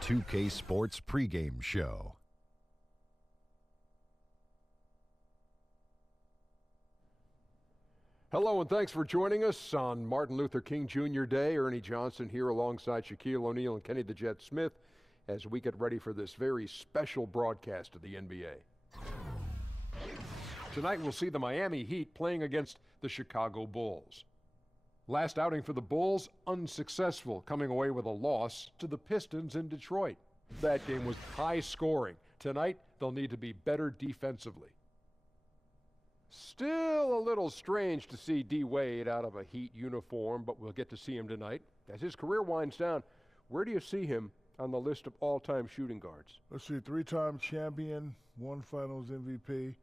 the 2K Sports pregame show. Hello and thanks for joining us on Martin Luther King Jr. Day. Ernie Johnson here alongside Shaquille O'Neal and Kenny the Jet Smith as we get ready for this very special broadcast of the NBA. Tonight we'll see the Miami Heat playing against the Chicago Bulls. Last outing for the Bulls, unsuccessful, coming away with a loss to the Pistons in Detroit. That game was high scoring. Tonight they'll need to be better defensively. Still a little strange to see D. Wade out of a Heat uniform, but we'll get to see him tonight. As his career winds down, where do you see him on the list of all-time shooting guards? Let's see, three-time champion, one Finals MVP.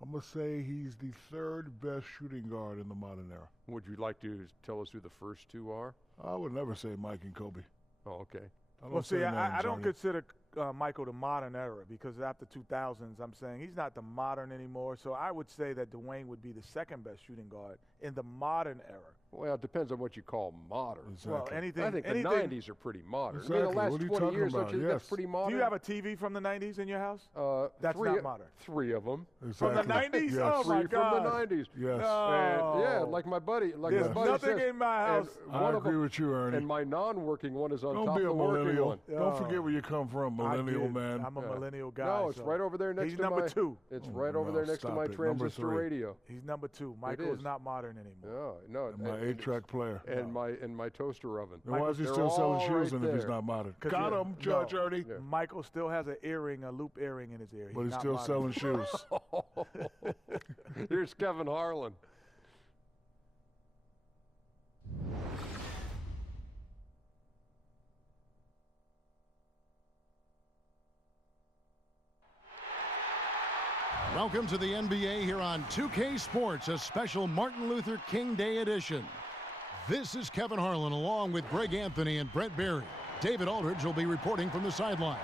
I'm going to say he's the third best shooting guard in the modern era. Would you like to tell us who the first two are? I would never say Mike and Kobe. Oh, okay. Well, see, I don't consider Michael the modern era, because after 2000s, I'm saying he's not the modern anymore. So I would say that Dwayne would be the second best shooting guard in the modern era. Well, it depends on what you call modern. Exactly. Well, anything. I think the 90s are pretty modern. Exactly. I mean, the last What are you 20 talking years, about? don't you think that's pretty modern? Do you have a TV from the 90s in your house? That's three, not modern. Three of them. Exactly. From the 90s? Yes. Oh, my Three God. from the 90s. Yes. No. Yeah, like my buddy. There's nothing says, in my house. I agree with you, Ernie. And my non-working one is on Don't top be of a the working millennial. one. Don't forget where you come from, millennial man. I'm a millennial guy. No, it's so right over there next he's to number my, two. It's Oh, right over no, there next to stop my it. Number transistor three. radio. He's number two. Michael is not modern anymore. No. And my 8-track player. And my toaster oven. And why is he They're still selling all shoes right if he's there. not modern? Got him, Judge Ernie. Yeah. Michael still has an earring, a loop earring in his ear. But he's not still modern. selling shoes. Here's Kevin Harlan. Welcome to the NBA here on 2K Sports, a special Martin Luther King Day edition. This is Kevin Harlan along with Greg Anthony and Brett Berry. David Aldridge will be reporting from the sidelines.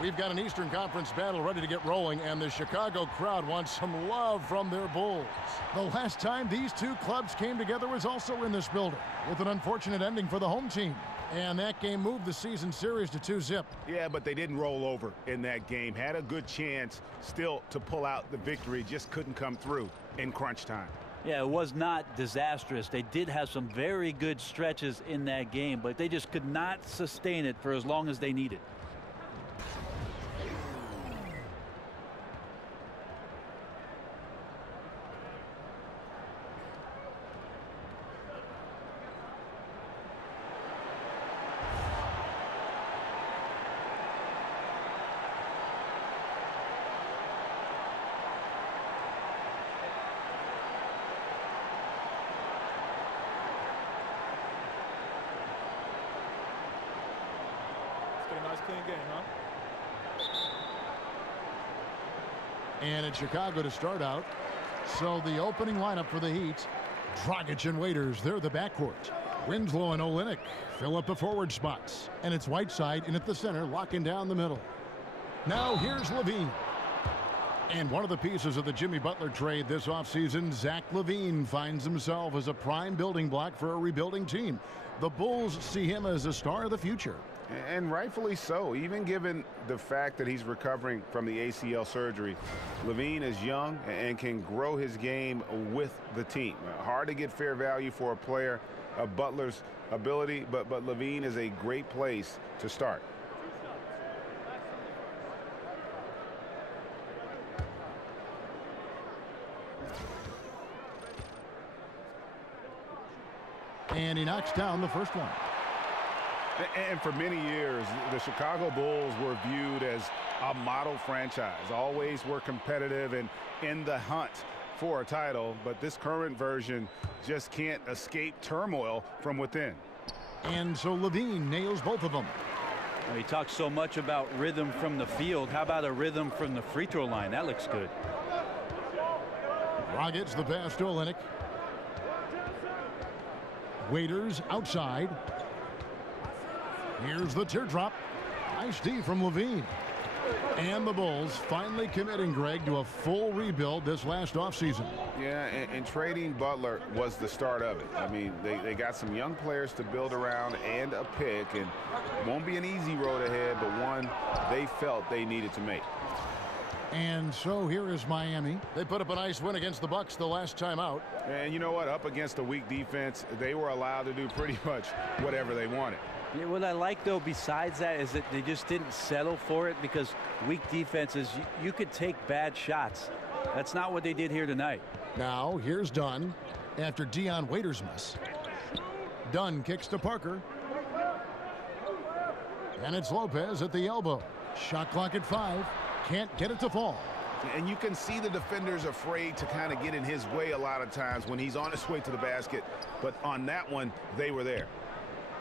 We've got an Eastern Conference battle ready to get rolling, and the Chicago crowd wants some love from their Bulls. The last time these two clubs came together was also in this building, with an unfortunate ending for the home team. And that game moved the season series to 2-0. Yeah, but they didn't roll over in that game. Had a good chance still to pull out the victory, just couldn't come through in crunch time. Yeah, it was not disastrous. They did have some very good stretches in that game, but they just could not sustain it for as long as they needed. Clean game, huh? And it's Chicago to start out. So the opening lineup for the Heat, Dragic and Waiters, they're the backcourt. Winslow and Olynyk fill up the forward spots. And it's Whiteside in at the center, locking down the middle. Now here's LaVine. And one of the pieces of the Jimmy Butler trade this offseason, Zach LaVine finds himself as a prime building block for a rebuilding team. The Bulls see him as a star of the future. And rightfully so, even given the fact that he's recovering from the ACL surgery. LaVine is young and can grow his game with the team. Hard to get fair value for a player of Butler's ability, but LaVine is a great place to start. And he knocks down the first one. And for many years, the Chicago Bulls were viewed as a model franchise, always were competitive and in the hunt for a title, but this current version just can't escape turmoil from within. And so LaVine nails both of them. Well, he talks so much about rhythm from the field. How about a rhythm from the free throw line? That looks good. Dragic the pass to Olynyk. Waiters outside. Here's the teardrop. Nice D from LaVine. And the Bulls finally committing, Greg, to a full rebuild this last offseason. Yeah, and trading Butler was the start of it. I mean, they got some young players to build around and a pick, and it won't be an easy road ahead, but one they felt they needed to make. And so here is Miami. They put up a nice win against the Bucks the last time out. And you know what? Up against a weak defense, they were allowed to do pretty much whatever they wanted. Yeah, what I like, though, besides that, is that they just didn't settle for it, because weak defenses, you could take bad shots. That's not what they did here tonight. Now, here's Dunn after Dion Waiters' miss. Dunn kicks to Parker. And it's Lopez at the elbow. Shot clock at 5. Can't get it to fall. And you can see the defenders afraid to kind of get in his way a lot of times when he's on his way to the basket. But on that one, they were there.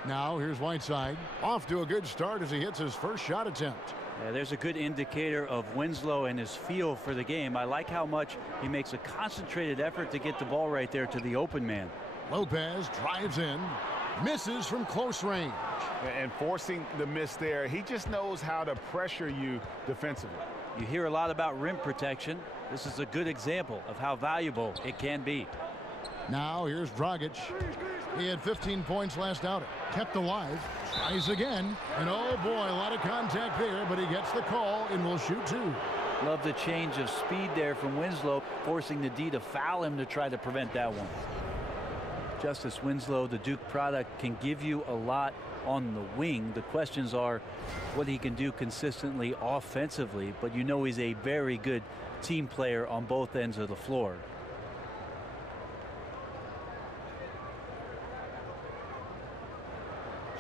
Now here's Whiteside. Off to a good start as he hits his first shot attempt. Yeah, there's a good indicator of Winslow and his feel for the game. I like how much he makes a concentrated effort to get the ball right there to the open man. Lopez drives in. Misses from close range. And forcing the miss there, he just knows how to pressure you defensively. You hear a lot about rim protection. This is a good example of how valuable it can be. Now here's Dragic. He had 15 points last outing. Kept alive. Tries again. And oh boy, a lot of contact there, but he gets the call and will shoot 2. Love the change of speed there from Winslow, forcing the D to foul him to try to prevent that one. Justice Winslow, the Duke product, can give you a lot on the wing. The questions are what he can do consistently offensively, but you know he's a very good team player on both ends of the floor.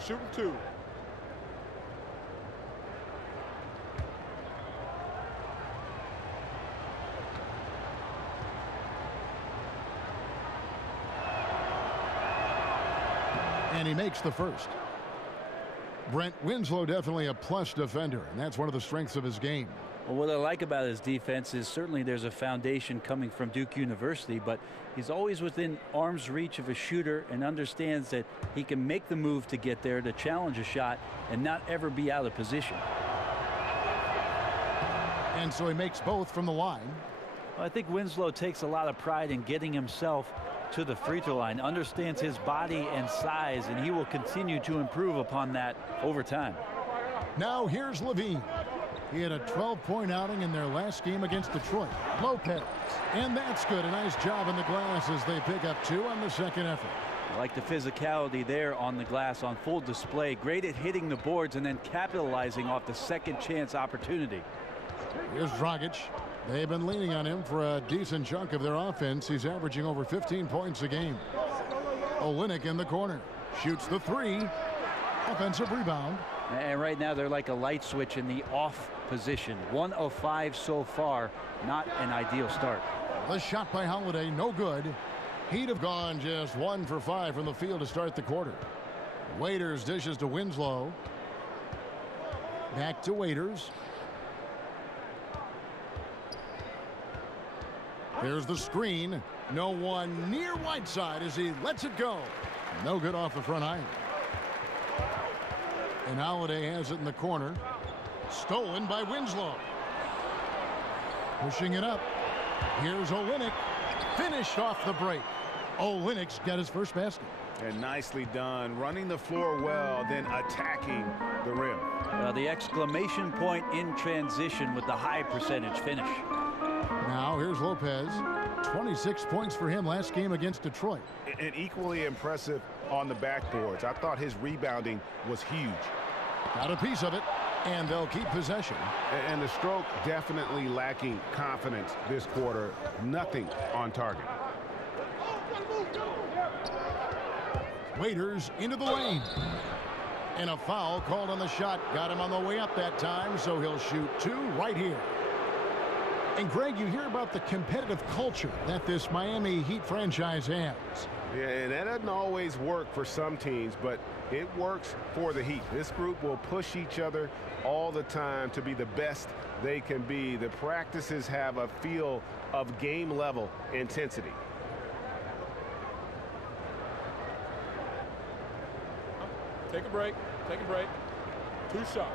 Shooting 2. And he makes the first. Brent Winslow definitely a plus defender, and that's one of the strengths of his game. Well, what I like about his defense is certainly there's a foundation coming from Duke University, but he's always within arm's reach of a shooter and understands that he can make the move to get there, to challenge a shot, and not ever be out of position. And so he makes both from the line. Well, I think Winslow takes a lot of pride in getting himself to the free throw line, understands his body and size, and he will continue to improve upon that over time. Now here's Levine. He had a 12-point outing in their last game against Detroit. Lopez. And that's good. A nice job in the glass as they pick up 2 on the second effort. I like the physicality there on the glass on full display. Great at hitting the boards and then capitalizing off the second chance opportunity. Here's Dragic. They've been leaning on him for a decent chunk of their offense. He's averaging over 15 points a game. Olynyk in the corner. Shoots the 3. Offensive rebound. And right now they're like a light switch in the off position. 1 of 5 so far. Not an ideal start. The shot by Holiday, no good. He'd have gone just 1 for 5 from the field to start the quarter. Waiters dishes to Winslow. Back to Waiters. Here's the screen. No one near Whiteside as he lets it go. No good off the front iron. And Holiday has it in the corner. Stolen by Winslow. Pushing it up. Here's Olynyk. Finished off the break. Olynyk's got his first basket. And nicely done. Running the floor well, then attacking the rim. The exclamation point in transition with the high percentage finish. Now here's Lopez. 26 points for him last game against Detroit. And equally impressive on the backboards. I thought his rebounding was huge. Got a piece of it, and they'll keep possession. And the stroke definitely lacking confidence this quarter. Nothing on target. Waiters into the lane. And a foul called on the shot. Got him on the way up that time, so he'll shoot 2 right here. And Greg, you hear about the competitive culture that this Miami Heat franchise has. Yeah, and that doesn't always work for some teams, but it works for the Heat. This group will push each other all the time to be the best they can be. The practices have a feel of game-level intensity. Take a break. Take a break. 2 shots.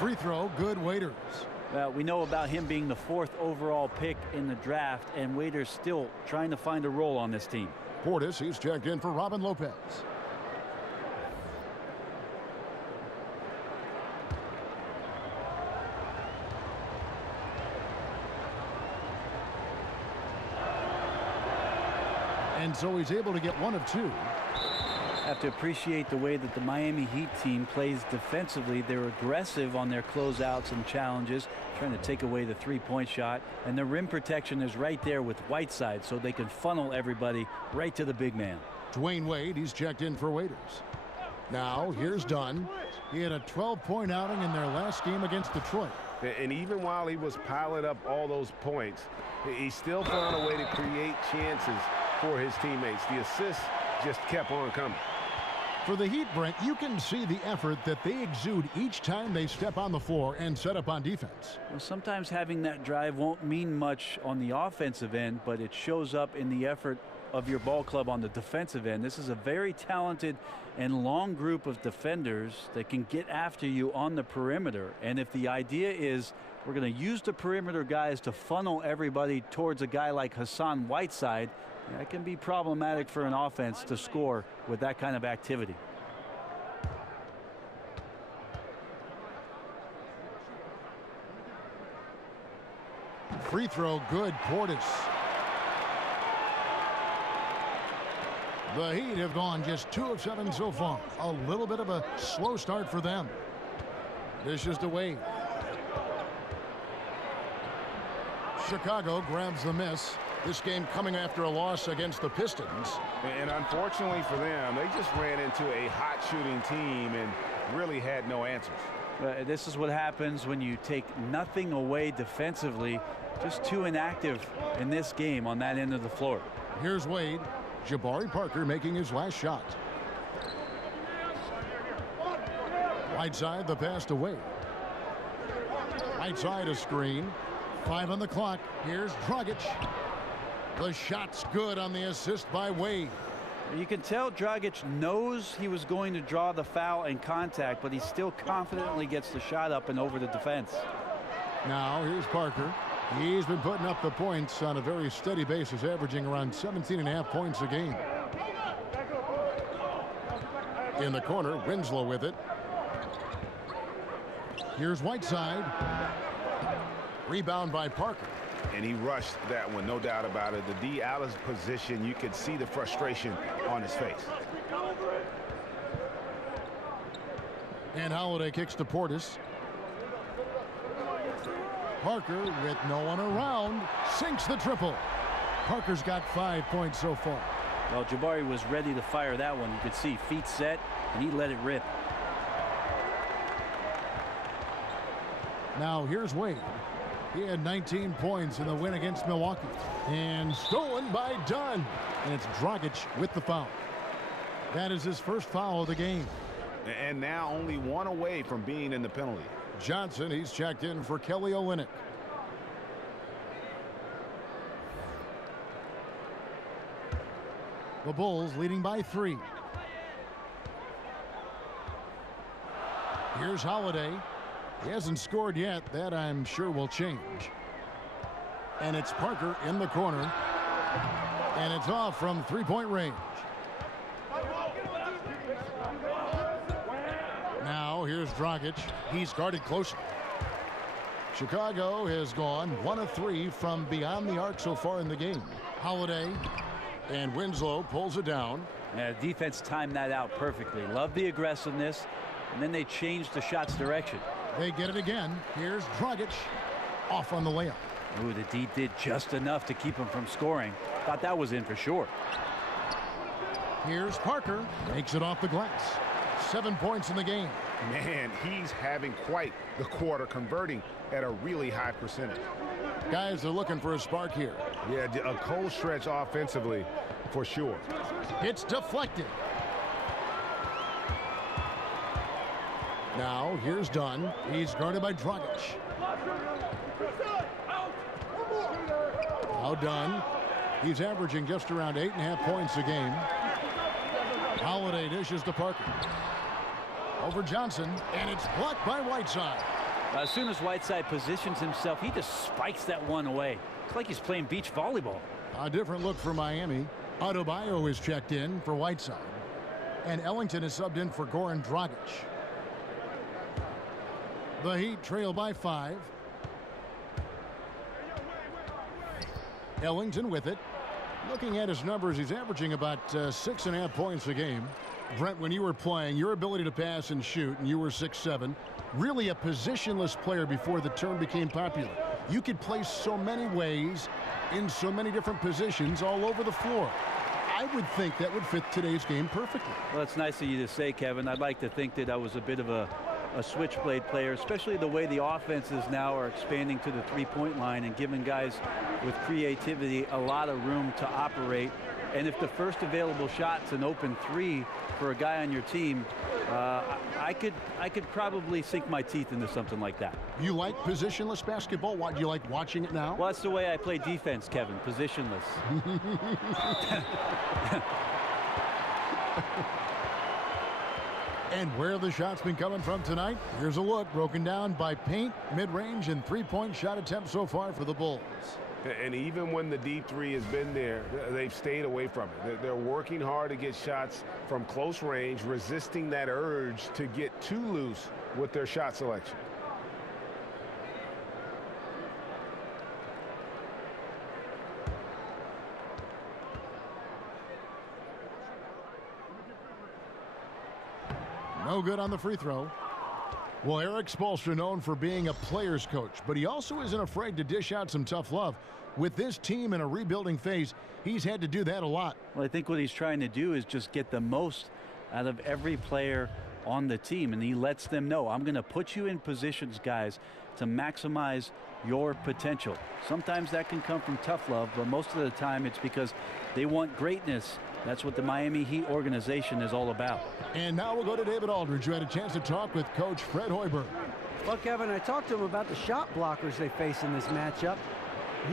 Free throw, good. Waiters. Well, we know about him being the 4th overall pick in the draft, and Waiters still trying to find a role on this team. Portis, he's checked in for Robin Lopez. And so he's able to get 1 of 2. Have to appreciate the way that the Miami Heat team plays defensively. They're aggressive on their closeouts and challenges, trying to take away the three-point shot, and the rim protection is right there with Whiteside, so they can funnel everybody right to the big man. Dwayne Wade, he's checked in for Waiters. Now here's Dunn. He had a 12-point outing in their last game against Detroit. And even while he was piling up all those points, he still found a way to create chances for his teammates. The assists just kept on coming. For the Heat, Brent, you can see the effort that they exude each time they step on the floor and set up on defense. Well, sometimes having that drive won't mean much on the offensive end, but it shows up in the effort of your ball club on the defensive end. This is a very talented and long group of defenders that can get after you on the perimeter. And if the idea is we're going to use the perimeter guys to funnel everybody towards a guy like Hassan Whiteside, that can be problematic for an offense to score with that kind of activity. Free throw, good. Portis. The Heat have gone just 2 of 7 so far. A little bit of a slow start for them. Dishes to Wade. Chicago grabs the miss. This game coming after a loss against the Pistons. And unfortunately for them, they just ran into a hot shooting team and really had no answers. This is what happens when you take nothing away defensively. Just too inactive in this game on that end of the floor. Here's Wade. Jabari Parker making his last shot. Whiteside, the pass to Wade. Whiteside, a screen. 5 on the clock. Here's Dragic. The shot's good on the assist by Wade. You can tell Dragic knows he was going to draw the foul and contact, but he still confidently gets the shot up and over the defense. Now here's Parker. He's been putting up the points on a very steady basis, averaging around 17.5 points a game. In the corner, Winslow with it. Here's Whiteside. Rebound by Parker. And he rushed that one, no doubt about it. The D out of position, you could see the frustration on his face. And Holiday kicks to Portis. Parker, with no one around, sinks the triple. Parker's got 5 points so far. Well, Jabari was ready to fire that one. You could see feet set, and he let it rip. Now here's Wade. He had 19 points in the win against Milwaukee. And stolen by Dunn. And it's Dragic with the foul. That is his first foul of the game. And now only 1 away from being in the penalty. Johnson, he's checked in for Kelly Olynyk. The Bulls leading by 3. Here's Holiday. He hasn't scored yet. That, I'm sure, will change. And it's Parker in the corner. And it's off from three-point range. Now here's Dragic. He's guarded closely. Chicago has gone 1 of 3 from beyond the arc so far in the game. Holiday and Winslow pulls it down. Defense timed that out perfectly. Love the aggressiveness. And then they changed the shot's direction. They get it again. Here's Dragic off on the layup. Ooh, the D did just enough to keep him from scoring. Thought that was in for sure. Here's Parker. Makes it off the glass. 7 points in the game. Man, he's having quite the quarter, converting at a really high percentage. Guys are looking for a spark here. Yeah, a cold stretch offensively for sure. It's deflected. Now here's Dunn. He's guarded by Dragic. Now Dunn. He's averaging just around 8.5 points a game. Holiday dishes to Parker. Over Johnson, and it's blocked by Whiteside. As soon as Whiteside positions himself, he just spikes that one away. It's like he's playing beach volleyball. A different look for Miami. Adebayo is checked in for Whiteside. And Ellington is subbed in for Goran Dragic. The Heat trail by 5. Ellington with it. Looking at his numbers, he's averaging about 6.5 points a game. Brent, when you were playing, your ability to pass and shoot, and you were 6'7", really a positionless player before the term became popular. You could play so many ways, in so many different positions all over the floor. I would think that would fit today's game perfectly. Well, it's nice of you to say, Kevin. I'd like to think that I was a bit of a switchblade player, especially the way the offenses now are expanding to the three-point line and giving guys with creativity a lot of room to operate. And if the first available shot's an open three for a guy on your team, I could probably sink my teeth into something like that. You like positionless basketball? What, do you like watching it now? Well, that's the way I play defense, Kevin, positionless. And where the shots been coming from tonight? Here's a look broken down by paint, mid-range, and three-point shot attempts so far for the Bulls. And even when the deep three has been there, they've stayed away from it. They're working hard to get shots from close range, resisting that urge to get too loose with their shot selection. No good on the free throw. Well, Eric Spoelstra known for being a player's coach, but he also isn't afraid to dish out some tough love. With this team in a rebuilding phase, he's had to do that a lot. Well, I think what he's trying to do is just get the most out of every player on the team, and he lets them know, I'm going to put you in positions, guys, to maximize your potential. Sometimes that can come from tough love, but most of the time it's because they want greatness. That's what the Miami Heat organization is all about. And now we'll go to David Aldridge, who had a chance to talk with Coach Fred Hoiberg. Well, Kevin, I talked to him about the shot blockers they face in this matchup.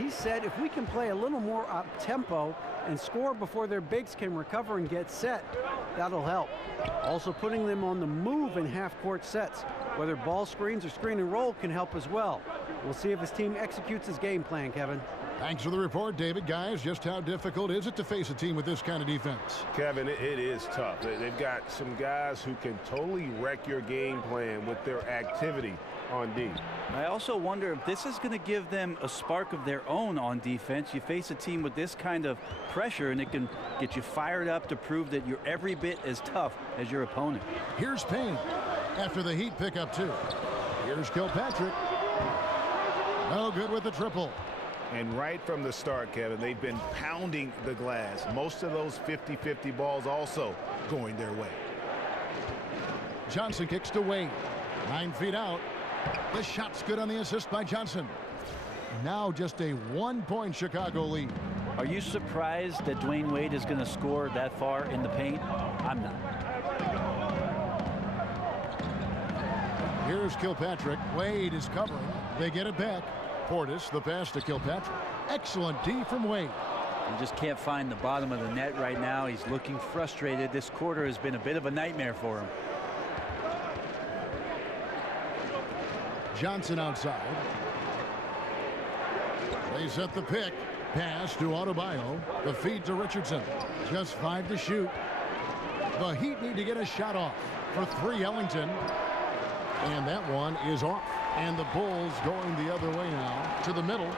He said if we can play a little more up-tempo and score before their bigs can recover and get set, that'll help. Also, putting them on the move in half-court sets, whether ball screens or screen and roll, can help as well. We'll see if his team executes his game plan, Kevin. Thanks for the report, David. Guys, just how difficult is it to face a team with this kind of defense? Kevin, it is tough. They've got some guys who can totally wreck your game plan with their activity on D. I also wonder if this is going to give them a spark of their own on defense. You face a team with this kind of pressure, and it can get you fired up to prove that you're every bit as tough as your opponent. Here's Payne after the Heat pick up 2. Here's Kilpatrick. No good with the triple. And right from the start, Kevin, they've been pounding the glass. Most of those 50-50 balls also going their way. Johnson kicks to Wade. 9 feet out. The shot's good on the assist by Johnson. Now just a 1-point Chicago lead. Are you surprised that Dwayne Wade is going to score that far in the paint? I'm not. Here's Kilpatrick. Wade is covering. They get it back. Portis, the pass to Kilpatrick. Excellent D from Wade. He just can't find the bottom of the net right now. He's looking frustrated. This quarter has been a bit of a nightmare for him. Johnson outside. They set the pick. Pass to Adebayo. The feed to Richardson. Just 5 to shoot. The Heat need to get a shot off. For 3, Ellington. And that one is off. And the Bulls going the other way now to the middle.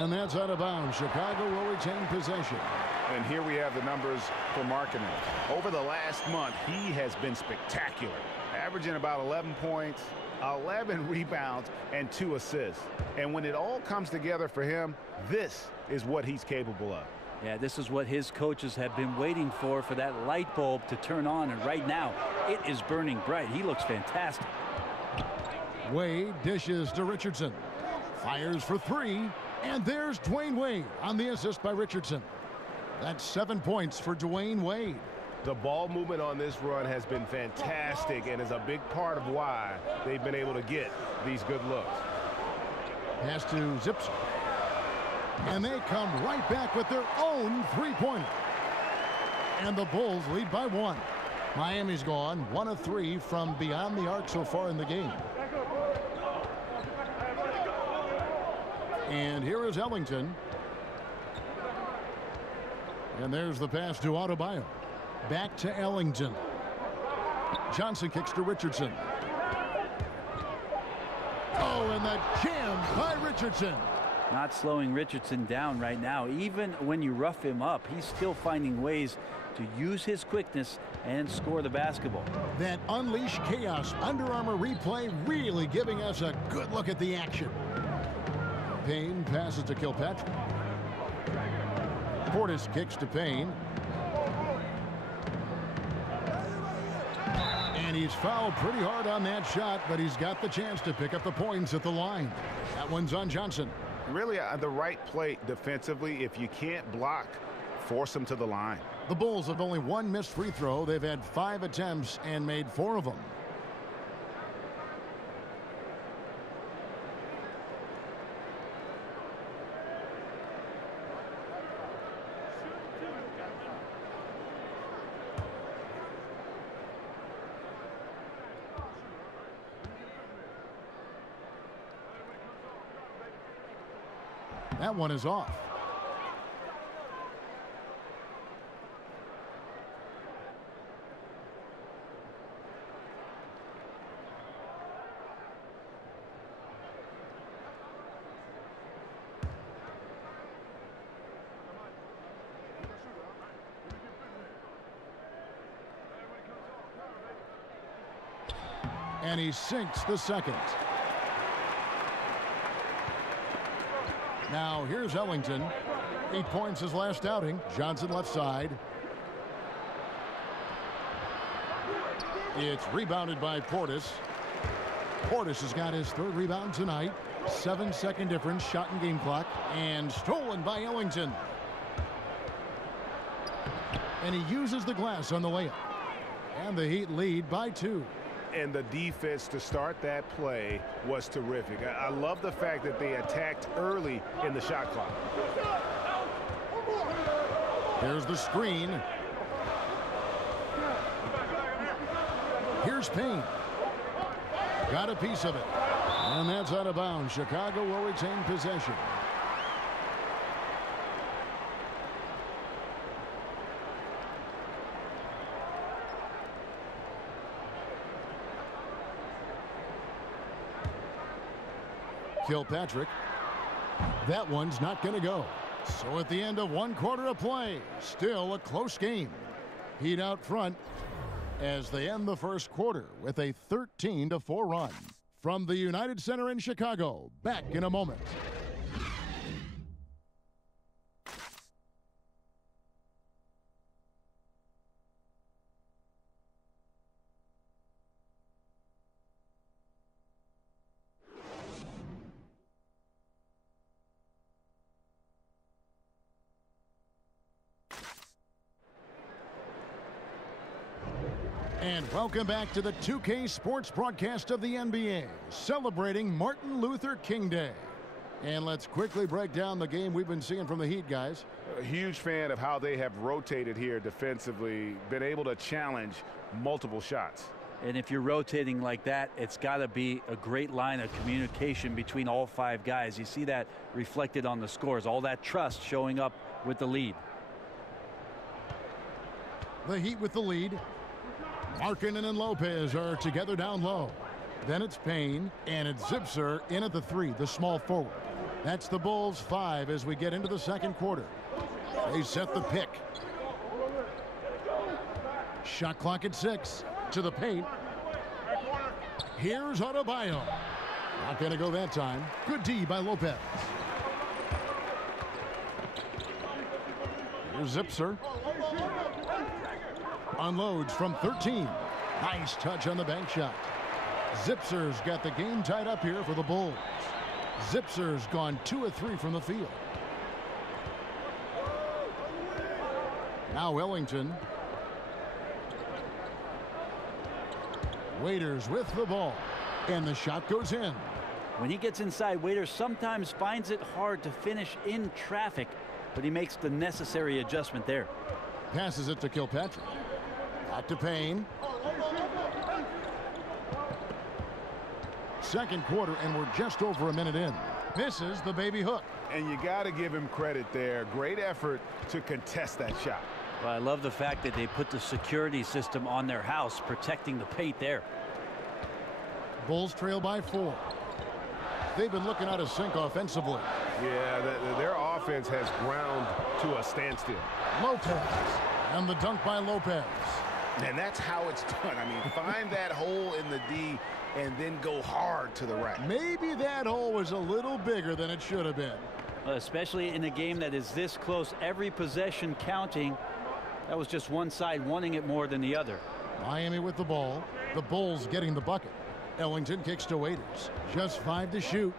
And that's out of bounds. Chicago will retain possession. And here we have the numbers for Markkanen. Over the last month, he has been spectacular, averaging about 11 points, 11 rebounds, and 2 assists. And when it all comes together for him, this is what he's capable of. Yeah, this is what his coaches have been waiting for that light bulb to turn on. And right now, it is burning bright. He looks fantastic. Wade dishes to Richardson. Fires for 3. And there's Dwayne Wade on the assist by Richardson. That's 7 points for Dwayne Wade. The ball movement on this run has been fantastic and is a big part of why they've been able to get these good looks. Pass to Zipser. And they come right back with their own 3-pointer. And the Bulls lead by 1. Miami's gone 1 of 3 from beyond the arc so far in the game. And here is Ellington. And there's the pass to Adebayo. Back to Ellington. Johnson kicks to Richardson. Oh, and the jam by Richardson. Not slowing Richardson down right now. Even when you rough him up, he's still finding ways to use his quickness and score the basketball. That Unleash Chaos Under Armour replay really giving us a good look at the action. Payne passes to Kilpatrick. Portis kicks to Payne. And he's fouled pretty hard on that shot, but he's got the chance to pick up the points at the line. That one's on Johnson. Really the right play defensively. If you can't block, force them to the line. The Bulls have only one missed free throw. They've had 5 attempts and made 4 of them. That one is off. And he sinks the second. Now here's Ellington. 8 points his last outing. Johnson left side. It's rebounded by Portis. Portis has got his 3rd rebound tonight. 7-second difference, shot and game clock. And stolen by Ellington. And he uses the glass on the layup. And the Heat lead by 2. And the defense to start that play was terrific. I love the fact that they attacked early in the shot clock. Here's the screen. Here's Payne. Got a piece of it. And that's out of bounds. Chicago will retain possession. Kilpatrick. That one's not going to go. So at the end of 1 quarter of play, still a close game. Heat out front as they end the first quarter with a 13-4 run. From the United Center in Chicago, back in a moment. And welcome back to the 2K Sports broadcast of the NBA, celebrating Martin Luther King Day. And let's quickly break down the game we've been seeing from the Heat, guys. A huge fan of how they have rotated here defensively, been able to challenge multiple shots. And if you're rotating like that, it's got to be a great line of communication between all 5 guys. You see that reflected on the scores, all that trust showing up with the lead. The Heat with the lead. Markkanen and Lopez are together down low. Then it's Payne, and it's Zipser in at the 3, the small forward. That's the Bulls 5 as we get into the second quarter. They set the pick. Shot clock at 6. To the paint. Here's Adebayo. Not going to go that time. Good D by Lopez. Here's Zipser. Unloads from 13. Nice touch on the bank shot. Zipser's got the game tied up here for the Bulls. Zipser's gone 2 of 3 from the field. Now Ellington. Waiters with the ball. And the shot goes in. When he gets inside, Waiters sometimes finds it hard to finish in traffic, but he makes the necessary adjustment there. Passes it to Kilpatrick. Back to Payne. Second quarter, and we're just over a minute in. Misses the baby hook. And you got to give him credit there. Great effort to contest that shot. Well, I love the fact that they put the security system on their house, protecting the paint there. Bulls trail by 4. They've been looking out of sync offensively. Yeah, their offense has ground to a standstill. Lopez, and the dunk by Lopez. And that's how it's done. I mean, find that hole in the D and then go hard to the rack. Maybe that hole was a little bigger than it should have been. Especially in a game that is this close, every possession counting. That was just one side wanting it more than the other. Miami with the ball. The Bulls getting the bucket. Ellington kicks to Waiters. Just 5 to shoot.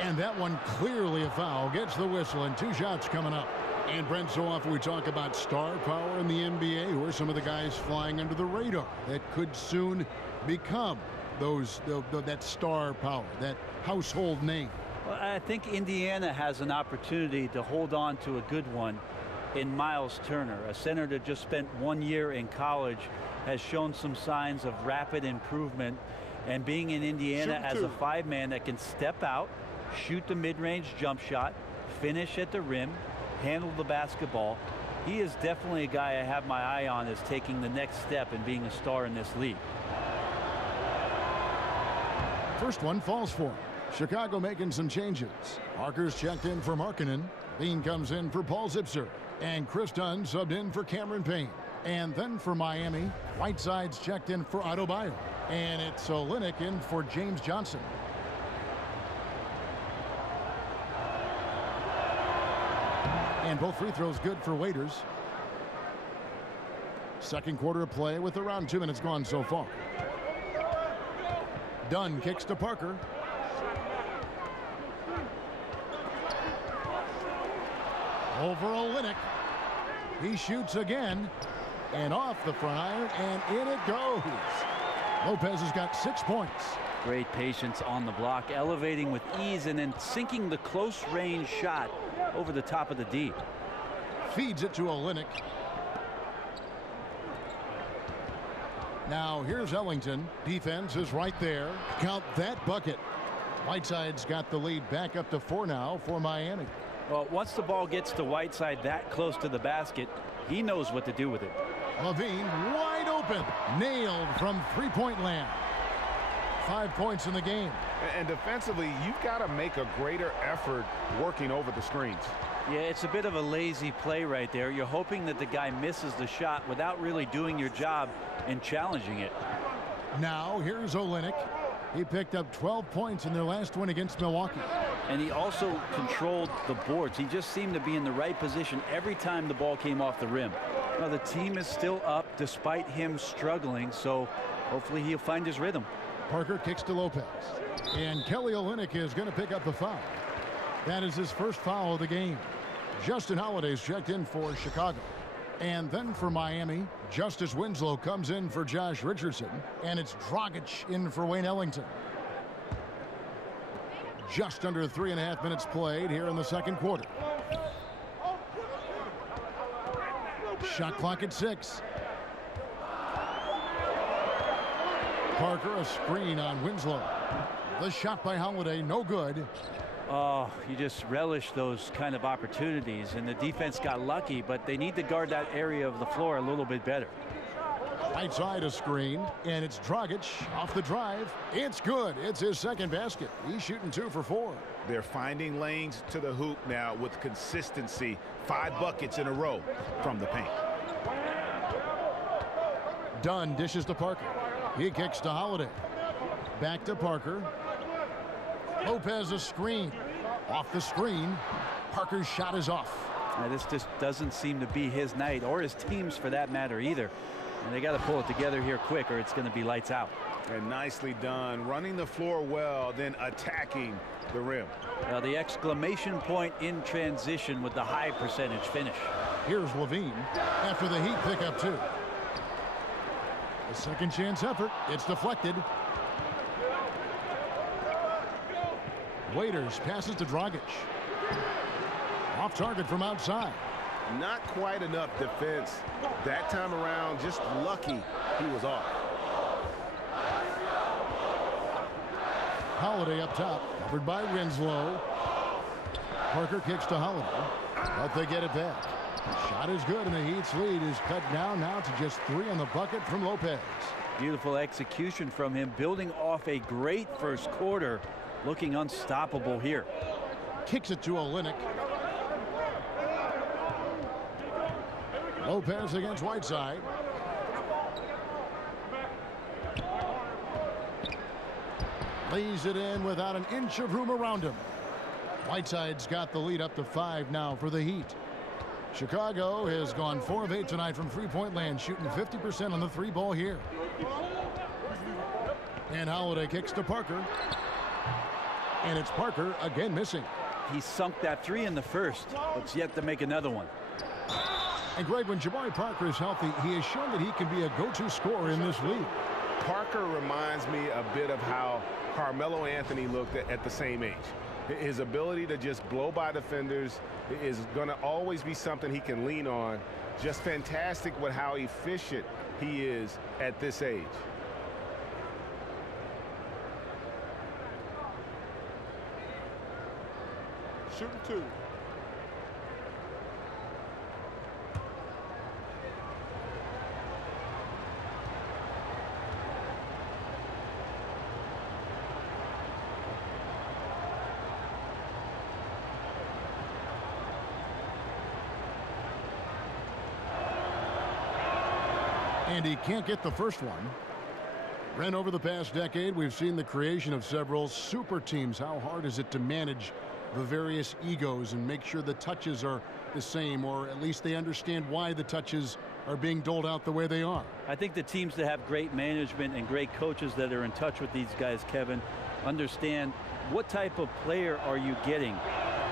And that one clearly a foul. Gets the whistle, and 2 shots coming up. And Brent, so often we talk about star power in the NBA. Who are some of the guys flying under the radar that could soon become that star power, that household name? Well, I think Indiana has an opportunity to hold on to a good one in Miles Turner, a center that just spent 1 year in college, has shown some signs of rapid improvement, and being in Indiana as a 5-man that can step out, shoot the mid-range jump shot, finish at the rim, handle the basketball. He is definitely a guy I have my eye on as taking the next step and being a star in this league. First one falls for him. Chicago making some changes. Parker's checked in for Markkanen. Bean comes in for Paul Zipser. And Chris Dunn subbed in for Cameron Payne. And then for Miami, Whiteside's checked in for Adebayo. And it's Olynyk in for James Johnson. And both free throws good for Waiters. Second quarter of play with around 2 minutes gone so far. Dunn kicks to Parker. Over Olynyk. He shoots again. And off the front iron, and in it goes. Lopez has got 6 points. Great patience on the block, elevating with ease and then sinking the close range shot over the top of the D. Feeds it to Olynyk. Now here's Ellington. Defense is right there. Count that bucket. Whiteside's got the lead back up to 4 now for Miami. Well, once the ball gets to Whiteside that close to the basket, he knows what to do with it. Levine wide open. Nailed from three-point land. 5 points in the game. And defensively, you've got to make a greater effort working over the screens. Yeah, it's a bit of a lazy play right there. You're hoping that the guy misses the shot without really doing your job and challenging it. Now here's Olynyk. He picked up 12 points in their last win against Milwaukee. And he also controlled the boards. He just seemed to be in the right position every time the ball came off the rim. Now the team is still up despite him struggling, so hopefully he'll find his rhythm. Parker kicks to Lopez. And Kelly Olynyk is going to pick up the foul. That is his first foul of the game. Justin Holiday's checked in for Chicago. And then for Miami, Justice Winslow comes in for Josh Richardson. And it's Dragic in for Wayne Ellington. Just under 3.5 minutes played here in the second quarter. Shot clock at 6. Parker, a screen on Winslow. The shot by Holiday, no good. Oh, you just relish those kind of opportunities, and the defense got lucky, but they need to guard that area of the floor a little bit better. Right side a screen, and it's Dragic off the drive. It's good. It's his second basket. He's shooting 2 for 4. They're finding lanes to the hoop now with consistency. 5 buckets in a row from the paint. Dunn dishes to Parker. He kicks to Holiday. Back to Parker. Lopez a screen. Off the screen. Parker's shot is off. This just doesn't seem to be his night, or his team's for that matter either. And they got to pull it together here quick, or it's going to be lights out. And nicely done. Running the floor well, then attacking the rim. The exclamation point in transition with the high percentage finish. Here's Levine after the Heat pick up 2. A second chance effort. It's deflected. Waiters passes to Dragic. Off target from outside. Not quite enough defense. That time around, just lucky he was off. Holiday up top, covered by Winslow. Parker kicks to Holiday, but they get it back. Shot is good, and the Heat's lead is cut down now to just 3 on the bucket from Lopez. Beautiful execution from him, building off a great first quarter, looking unstoppable here. Kicks it to Olynyk. Lopez against Whiteside. Lays it in without an inch of room around him. Whiteside's got the lead up to 5 now for the Heat. Chicago has gone 4 of 8 tonight from three-point land, shooting 50% on the 3-ball here. And Holiday kicks to Parker. And it's Parker again missing. He sunk that 3 in the first. Looks yet to make another one. And Greg, when Jabari Parker is healthy, he has shown that he can be a go-to scorer in this league. Parker reminds me a bit of how Carmelo Anthony looked at the same age. His ability to just blow by defenders is going to always be something he can lean on. Just fantastic with how efficient he is at this age. Shooting 2. And he can't get the first one. Ren, over the past decade, we've seen the creation of several super teams. How hard is it to manage the various egos and make sure the touches are the same, or at least they understand why the touches are being doled out the way they are? I think the teams that have great management and great coaches that are in touch with these guys, Kevin, understand what type of player are you getting,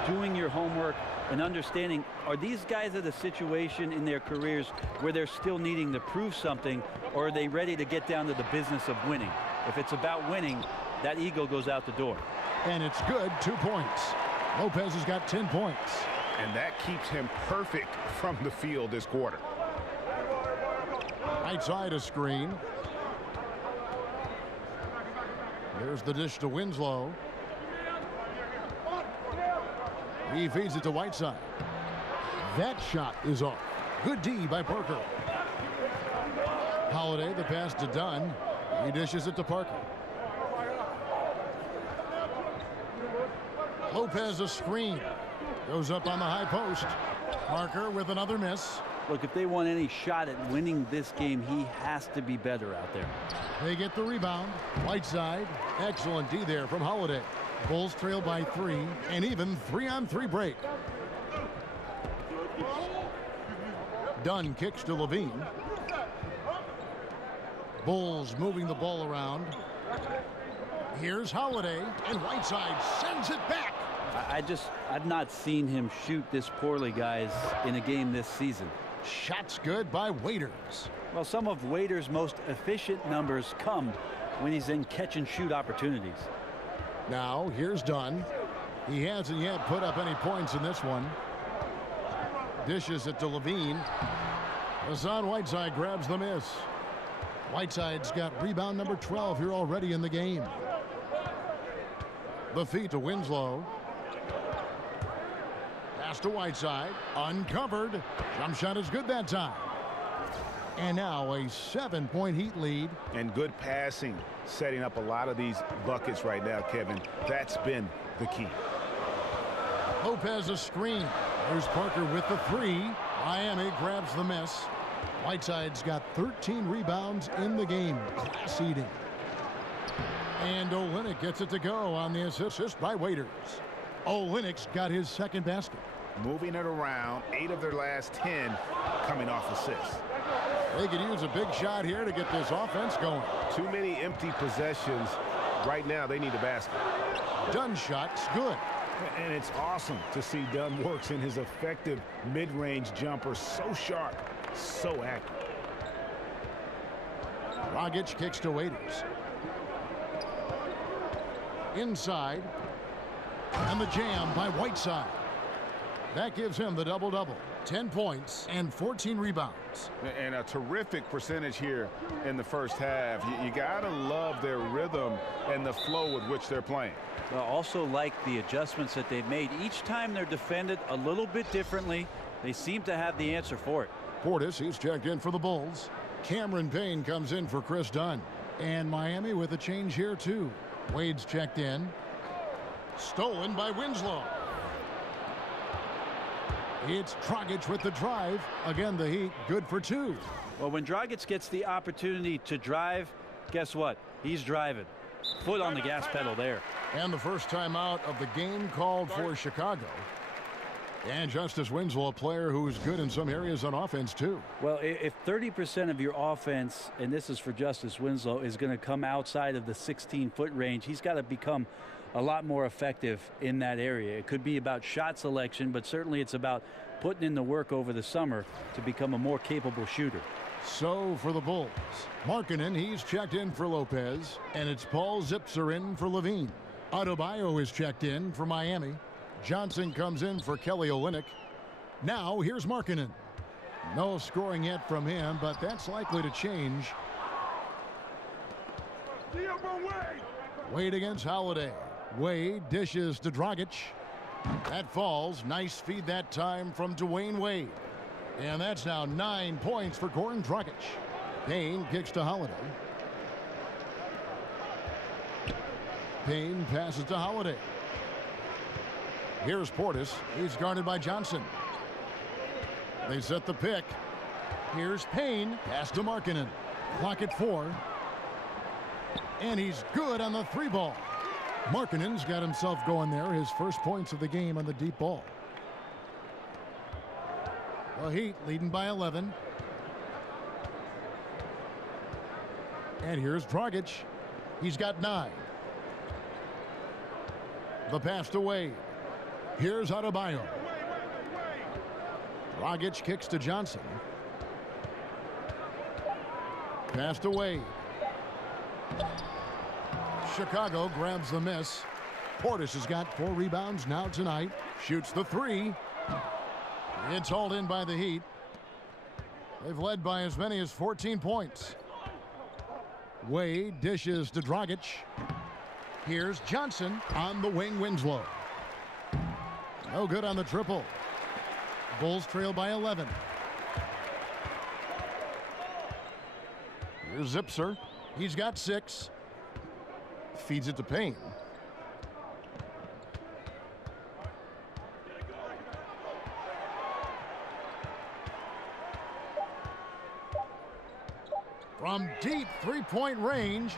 doing your homework, and understanding, are these guys at a situation in their careers where they're still needing to prove something, or are they ready to get down to the business of winning? If it's about winning, that ego goes out the door. And it's good, 2 points. Lopez has got 10 points. And that keeps him perfect from the field this quarter. Right side a screen. There's the dish to Winslow. He feeds it to Whiteside. That shot is off. Good D by Parker. Holiday, the pass to Dunn. He dishes it to Parker. Lopez a screen. Goes up on the high post. Parker with another miss. Look, if they want any shot at winning this game, he has to be better out there. They get the rebound. Whiteside. Excellent D there from Holiday. Bulls trail by 3, and even 3-on-3 break. Dunn kicks to Levine. Bulls moving the ball around. Here's Holiday, and Whiteside sends it back. I've not seen him shoot this poorly, guys, in a game this season. Shots good by Waiters. Well, some of Waiters' most efficient numbers come when he's in catch-and-shoot opportunities. Now, here's Dunn. He hasn't yet put up any points in this one. Dishes it to Levine. Hassan Whiteside grabs the miss. Whiteside's got rebound number 12 here already in the game. The feed to Winslow. Pass to Whiteside. Uncovered. Jump shot is good that time. And now a 7-point Heat lead. And good passing, setting up a lot of these buckets right now, Kevin. That's been the key. Lopez a screen. There's Parker with the 3. Miami grabs the miss. Whiteside's got 13 rebounds in the game. Class eating. And Olynyk gets it to go on the assist by Waiters. Olynyk's got his second basket. Moving it around, 8 of their last 10 coming off assists. They could use a big shot here to get this offense going. Too many empty possessions. Right now, they need a basket. Dunn shot's good. And it's awesome to see Dunn works in his effective mid-range jumper. So sharp, so accurate. Dragic kicks to Waiters. Inside. And the jam by Whiteside. That gives him the double-double. 10 points and 14 rebounds. And a terrific percentage here in the first half. You got to love their rhythm and the flow with which they're playing. Well, also like the adjustments that they've made. Each time they're defended a little bit differently. They seem to have the answer for it. Portis, he's checked in for the Bulls. Cameron Payne comes in for Chris Dunn. And Miami with a change here, too. Wade's checked in. Stolen by Winslow. It's Dragic with the drive. Again, the Heat good for 2. Well, when Dragic gets the opportunity to drive, guess what? He's driving. Foot on the gas pedal there. And the first timeout of the game called for Chicago. And Justice Winslow, a player who's good in some areas on offense, too. Well, if 30% of your offense, and this is for Justice Winslow, is going to come outside of the 16-foot range, he's got to become a lot more effective in that area. It could be about shot selection, but certainly it's about putting in the work over the summer to become a more capable shooter. So for the Bulls, Markkanen, he's checked in for Lopez, and it's Paul Zipser in for Levine. Adebayo is checked in for Miami. Johnson comes in for Kelly Olynyk. Now here's Markkanen. No scoring yet from him, but that's likely to change. Wade against Holiday. Wade dishes to Dragic. That falls. Nice feed that time from Dwayne Wade. And that's now 9 points for Goran Dragic. Payne kicks to Holiday. Payne passes to Holiday. Here's Portis. He's guarded by Johnson. They set the pick. Here's Payne. Pass to Markkanen. Clock at 4. And he's good on the 3 ball. Markkanen's got himself going there. His first points of the game on the deep ball. The Heat leading by 11. And here's Dragic. He's got 9. The pass to Wade. Here's Adebayo. Dragic kicks to Johnson. Pass to Wade. Chicago grabs the miss. Portis has got 4 rebounds now tonight. Shoots the 3. It's hauled in by the Heat. They've led by as many as 14 points. Wade dishes to Dragic. Here's Johnson on the wing. Winslow. No good on the triple. Bulls trail by 11. Here's Zipser. He's got 6. Feeds it to Payne. From deep 3-point range,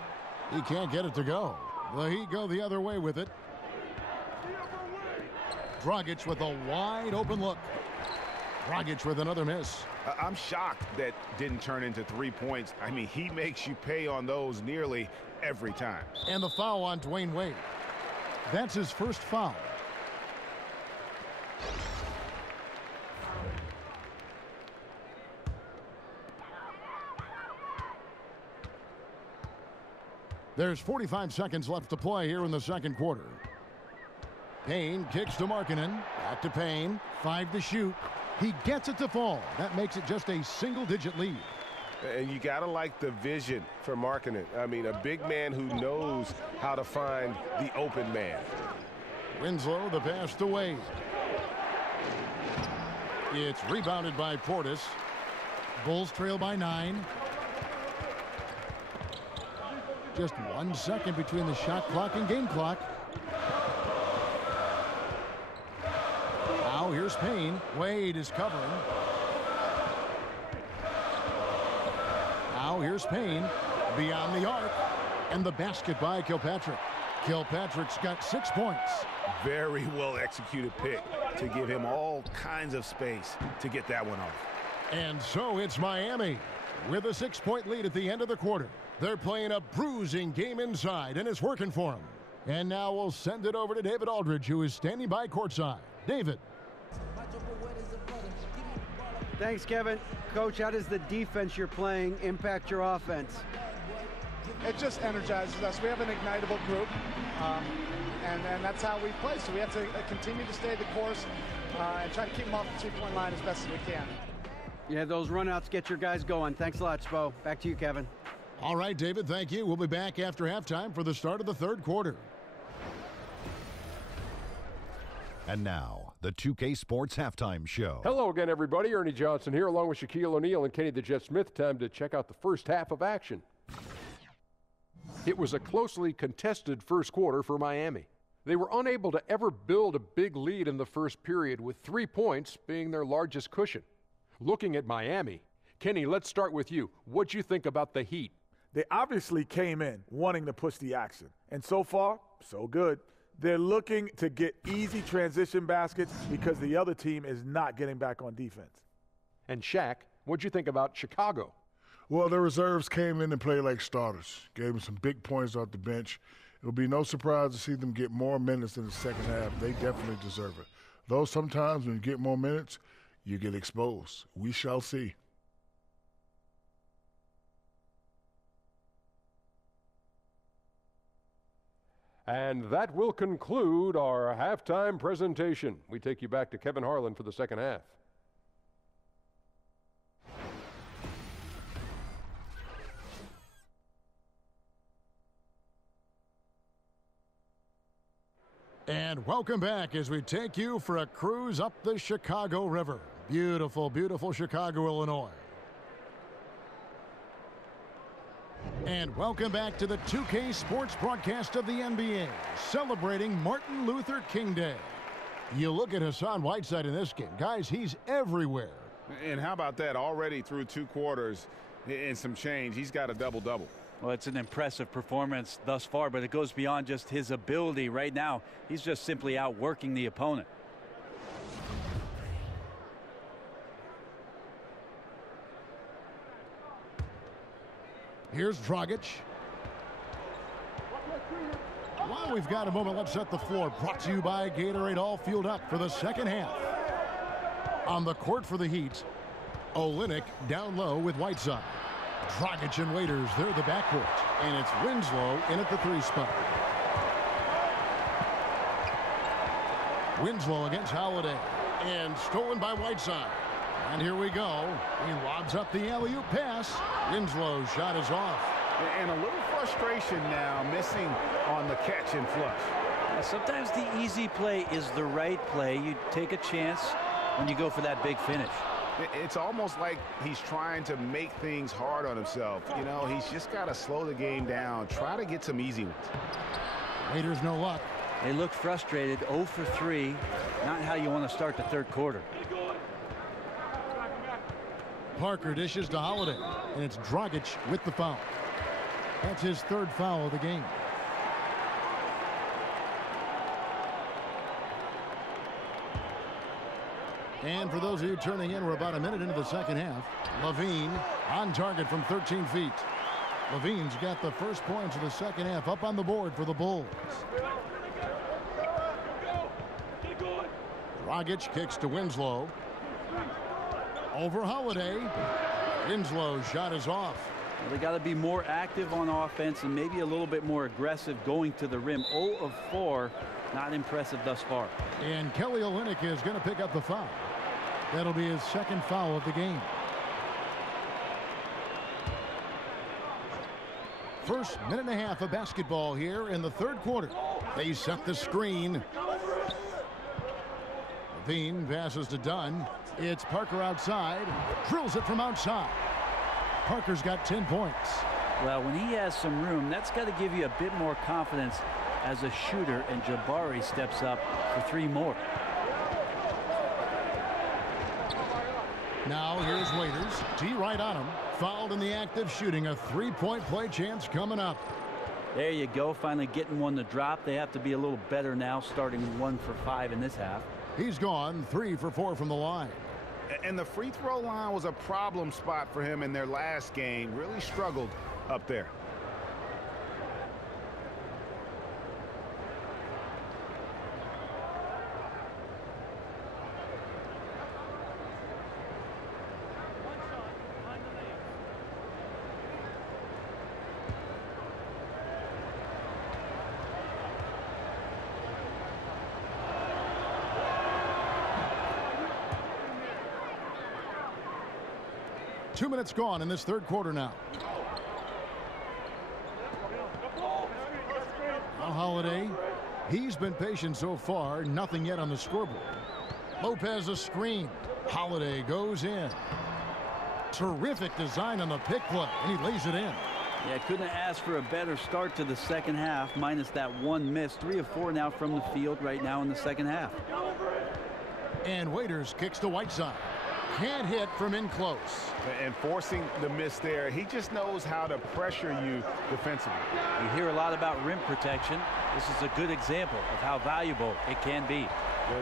he can't get it to go. The Heat go the other way with it. Dragic with a wide open look. Dragic with another miss. I'm shocked that didn't turn into 3 points. I mean, he makes you pay on those nearly every time. And the foul on Dwayne Wade. That's his first foul. There's 45 seconds left to play here in the second quarter. Payne kicks to Markkanen. Back to Payne. 5 to shoot. He gets it to fall. That makes it just a single-digit lead. And you got to like the vision for Markkanen. I mean, a big man who knows how to find the open man. Winslow, the pass to Wade. It's rebounded by Portis. Bulls trail by 9. Just 1 second between the shot clock and game clock. Now here's Payne. Wade is covering. Now here's Payne. Beyond the arc. And the basket by Kilpatrick. Kilpatrick's got 6 points. Very well executed pick to give him all kinds of space to get that one off. And so it's Miami with a 6-point lead at the end of the quarter. They're playing a bruising game inside, and it's working for them. And now we'll send it over to David Aldridge, who is standing by courtside. David. Thanks, Kevin. Coach, how does the defense you're playing impact your offense? It just energizes us. We have an ignitable group, and that's how we play. So we have to continue to stay the course, and try to keep them off the 3-point line as best as we can. Yeah, those runouts get your guys going. Thanks a lot, Spo. Back to you, Kevin. All right, David, thank you. We'll be back after halftime for the start of the third quarter. And now, the 2K Sports Halftime Show. Hello again, everybody. Ernie Johnson here, along with Shaquille O'Neal and Kenny the Jet Smith. Time to check out the first half of action. It was a closely contested first quarter for Miami. They were unable to ever build a big lead in the first period, with 3 points being their largest cushion. Looking at Miami, Kenny, let's start with you. What'd you think about the Heat? They obviously came in wanting to push the action. And so far, so good. They're looking to get easy transition baskets because the other team is not getting back on defense. And Shaq, what'd you think about Chicago? Well, the reserves came in and played like starters. Gave them some big points off the bench. It'll be no surprise to see them get more minutes in the second half. They definitely deserve it. Though sometimes when you get more minutes, you get exposed. We shall see. And that will conclude our halftime presentation. We take you back to Kevin Harlan for the second half. And welcome back as we take you for a cruise up the Chicago River. Beautiful, beautiful Chicago, Illinois. And welcome back to the 2K Sports broadcast of the NBA, celebrating Martin Luther King Day. You look at Hassan Whiteside in this game. Guys, he's everywhere. And how about that? Already through 2 quarters and some change, he's got a double-double. Well, it's an impressive performance thus far, but it goes beyond just his ability. Right now, he's just simply outworking the opponent. Here's Dragic. While we've got a moment, let's set the floor. Brought to you by Gatorade, all fueled up for the second half. On the court for the Heat, Olynyk down low with Whiteside. Dragic and Waiters, they're the backcourt. And it's Winslow in at the 3 spot. Winslow against Holiday. And stolen by Whiteside. And here we go. He lobs up the alley-oop pass. Winslow's shot is off. And a little frustration now, missing on the catch and flush. Sometimes the easy play is the right play. You take a chance when you go for that big finish. It's almost like he's trying to make things hard on himself. You know, he's just got to slow the game down, try to get some easy ones. Raiders no luck. They look frustrated, 0 for 3. Not how you want to start the third quarter. Parker dishes to Holiday, and it's Dragic with the foul. That's his 3rd foul of the game. And for those of you turning in, we're about a minute into the second half. Levine on target from 13 feet. Levine's got the first points of the second half up on the board for the Bulls. Dragic kicks to Winslow. Over Holiday. Winslow's shot is off. Well, they got to be more active on offense and maybe a little bit more aggressive going to the rim. 0 of 4. Not impressive thus far. And Kelly Olynyk is going to pick up the foul. That'll be his 2nd foul of the game. First minute and a half of basketball here in the third quarter. They set the screen. Levine passes to Dunn. It's Parker outside. Drills it from outside. Parker's got 10 points. Well, when he has some room, that's got to give you a bit more confidence as a shooter, and Jabari steps up for 3 more. Now here's Waiters. T right on him. Fouled in the act of shooting. A 3-point play chance coming up. There you go. Finally getting one to drop. They have to be a little better now, starting 1 for 5 in this half. He's gone 3 for 4 from the line. And the free throw line was a problem spot for him in their last game. Really struggled up there. 2 minutes gone in this third quarter now. Now Holiday. He's been patient so far. Nothing yet on the scoreboard. Lopez a screen. Holiday goes in. Terrific design on the pick play, and he lays it in. Yeah, couldn't have asked for a better start to the second half, minus that one miss. 3 of 4 now from the field right now in the second half. And Waiters kicks to Whiteside. Can't hit from in close. And forcing the miss there, he just knows how to pressure you defensively. You hear a lot about rim protection. This is a good example of how valuable it can be.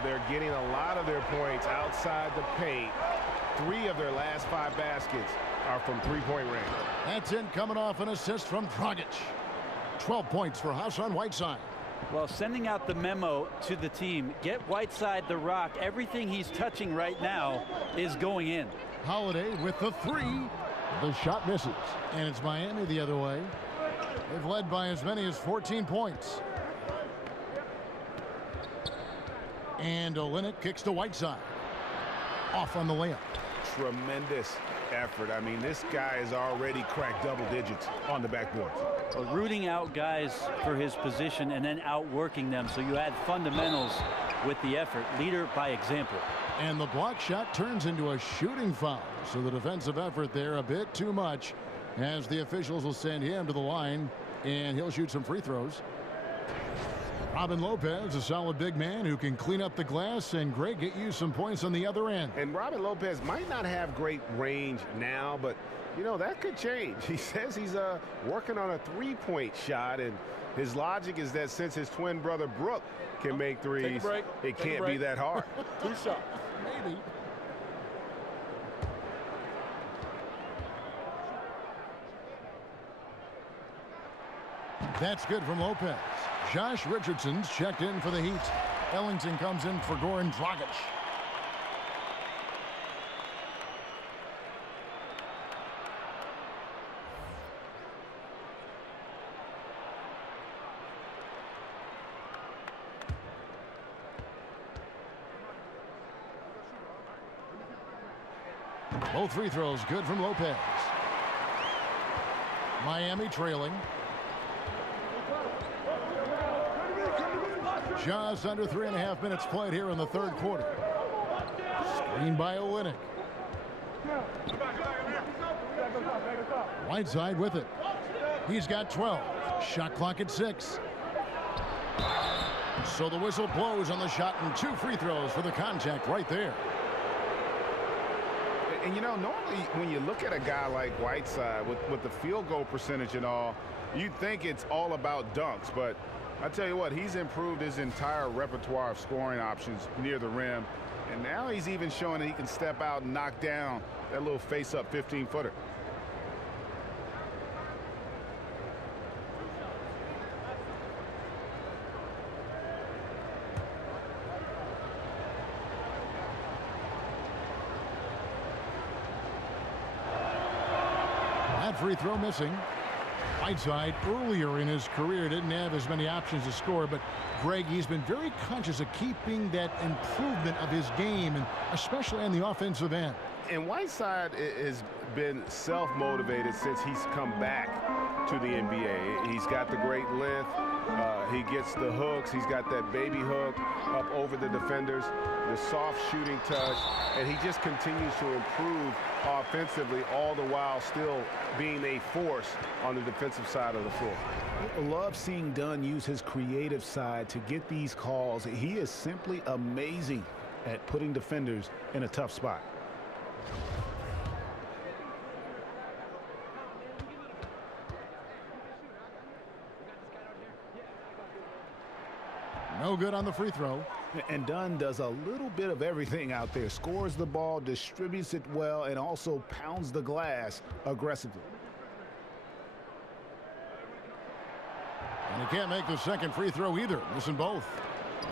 They're getting a lot of their points outside the paint. 3 of their last 5 baskets are from three-point range. That's in, coming off an assist from Dragic. 12 points for Hassan Whiteside. Well, sending out the memo to the team, get Whiteside the rock. Everything he's touching right now is going in. Holiday with the 3. The shot misses. And it's Miami the other way. They've led by as many as 14 points. And Olynyk kicks to Whiteside. Off on the layup. Tremendous effort. I mean, this guy has already cracked double digits on the backboard. Well, rooting out guys for his position and then outworking them. So you add fundamentals with the effort. Leader by example. And the block shot turns into a shooting foul. So the defensive effort there a bit too much, as the officials will send him to the line, and he'll shoot some free throws. Robin Lopez, a solid big man who can clean up the glass and, Greg, get you some points on the other end. And Robin Lopez might not have great range now, but, you know, that could change. He says he's working on a three-point shot, and his logic is that since his twin brother Brook can make threes, it can't be that hard. 2 shots. Maybe. That's good from Lopez. Josh Richardson's checked in for the Heat. Ellington comes in for Goran Dragic. Both free throws good from Lopez. Miami trailing. Just under 3.5 minutes played here in the third quarter. Screen by Olynyk. Whiteside with it. He's got 12. Shot clock at 6. So the whistle blows on the shot, and 2 free throws for the contact right there. And, you know, normally when you look at a guy like Whiteside with the field goal percentage and all, you'd think it's all about dunks. But I tell you what, he's improved his entire repertoire of scoring options near the rim. And now he's even showing that he can step out and knock down that little face-up 15-footer. Free throw missing. Whiteside earlier in his career didn't have as many options to score, but Greg, he's been very conscious of keeping that improvement of his game, and especially on the offensive end. And Whiteside has been self-motivated since he's come back to the NBA. He's got the great length. He gets the hooks. He's got that baby hook up over the defenders, the soft shooting touch, and he just continues to improve offensively, all the while still being a force on the defensive side of the floor. I love seeing Dunn use his creative side to get these calls. He is simply amazing at putting defenders in a tough spot. No good on the free throw. And Dunn does a little bit of everything out there. Scores the ball, distributes it well, and also pounds the glass aggressively. And he can't make the second free throw either. Missing both.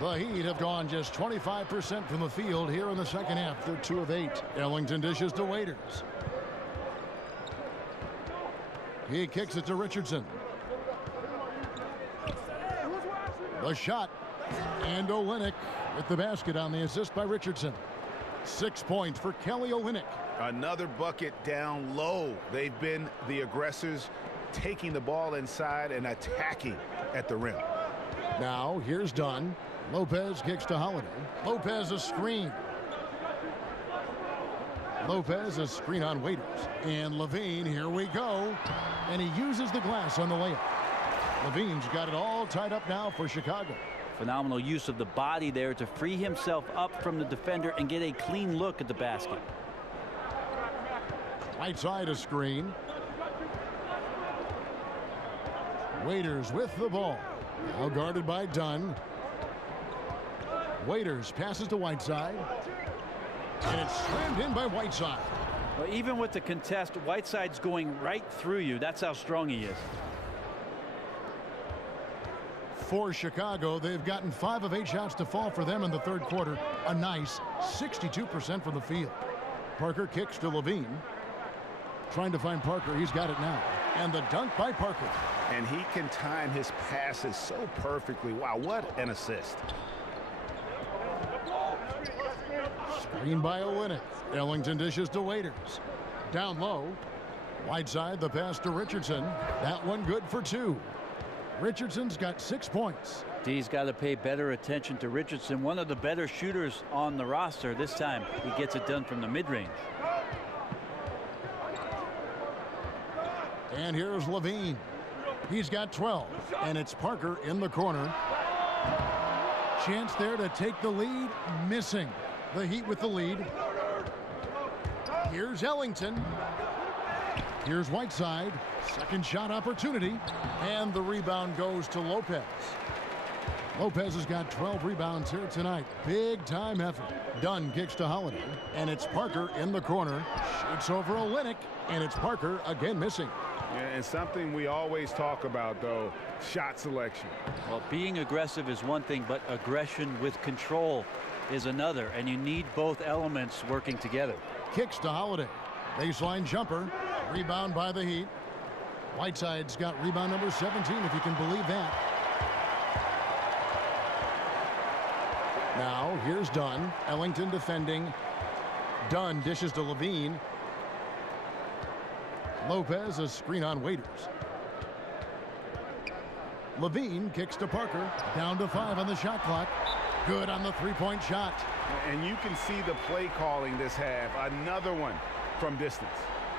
The Heat have gone just 25% from the field here in the second half. They're 2 of 8. Ellington dishes to Waiters. He kicks it to Richardson. The shot. And Olynyk with the basket on the assist by Richardson. 6 points for Kelly Olynyk. Another bucket down low. They've been the aggressors, taking the ball inside and attacking at the rim. Now here's Dunn. Lopez kicks to Holiday. Lopez a screen. Lopez a screen on Waiters. And Levine, here we go. And he uses the glass on the layup. Levine's got it all tied up now for Chicago. Phenomenal use of the body there to free himself up from the defender and get a clean look at the basket. Right side a screen. Waiters with the ball. Now guarded by Dunn. Waiters passes to Whiteside. And it's slammed in by Whiteside. Well, even with the contest, Whiteside's going right through you. That's how strong he is. For Chicago, they've gotten 5 of 8 shots to fall for them in the third quarter. A nice 62% from the field. Parker kicks to Levine. Trying to find Parker. He's got it now. And the dunk by Parker. And he can time his passes so perfectly. Wow, what an assist. Screen by Olynyk. Ellington dishes to Waiters. Down low. Whiteside, the pass to Richardson. That one good for 2. Richardson's got 6 points. D's got to pay better attention to Richardson, one of the better shooters on the roster. This time he gets it done from the mid-range. And here's Levine. He's got 12. And it's Parker in the corner. Chance there to take the lead. Missing. The Heat with the lead. Here's Ellington. Here's Whiteside. Second shot opportunity. And the rebound goes to Lopez. Lopez has got 12 rebounds here tonight. Big time effort. Dunn kicks to Holiday. And it's Parker in the corner. Shoots over Olynyk. And it's Parker again missing. Yeah, and something we always talk about, though, shot selection. Well, being aggressive is one thing, but aggression with control is another. And you need both elements working together. Kicks to Holiday. Baseline jumper. Rebound by the Heat. Whiteside's got rebound number 17, if you can believe that. Now, here's Dunn. Ellington defending. Dunn dishes to Levine. Lopez, a screen on Waiters. Levine kicks to Parker. Down to 5 on the shot clock. Good on the three-point shot. And you can see the play calling this half. Another one from distance.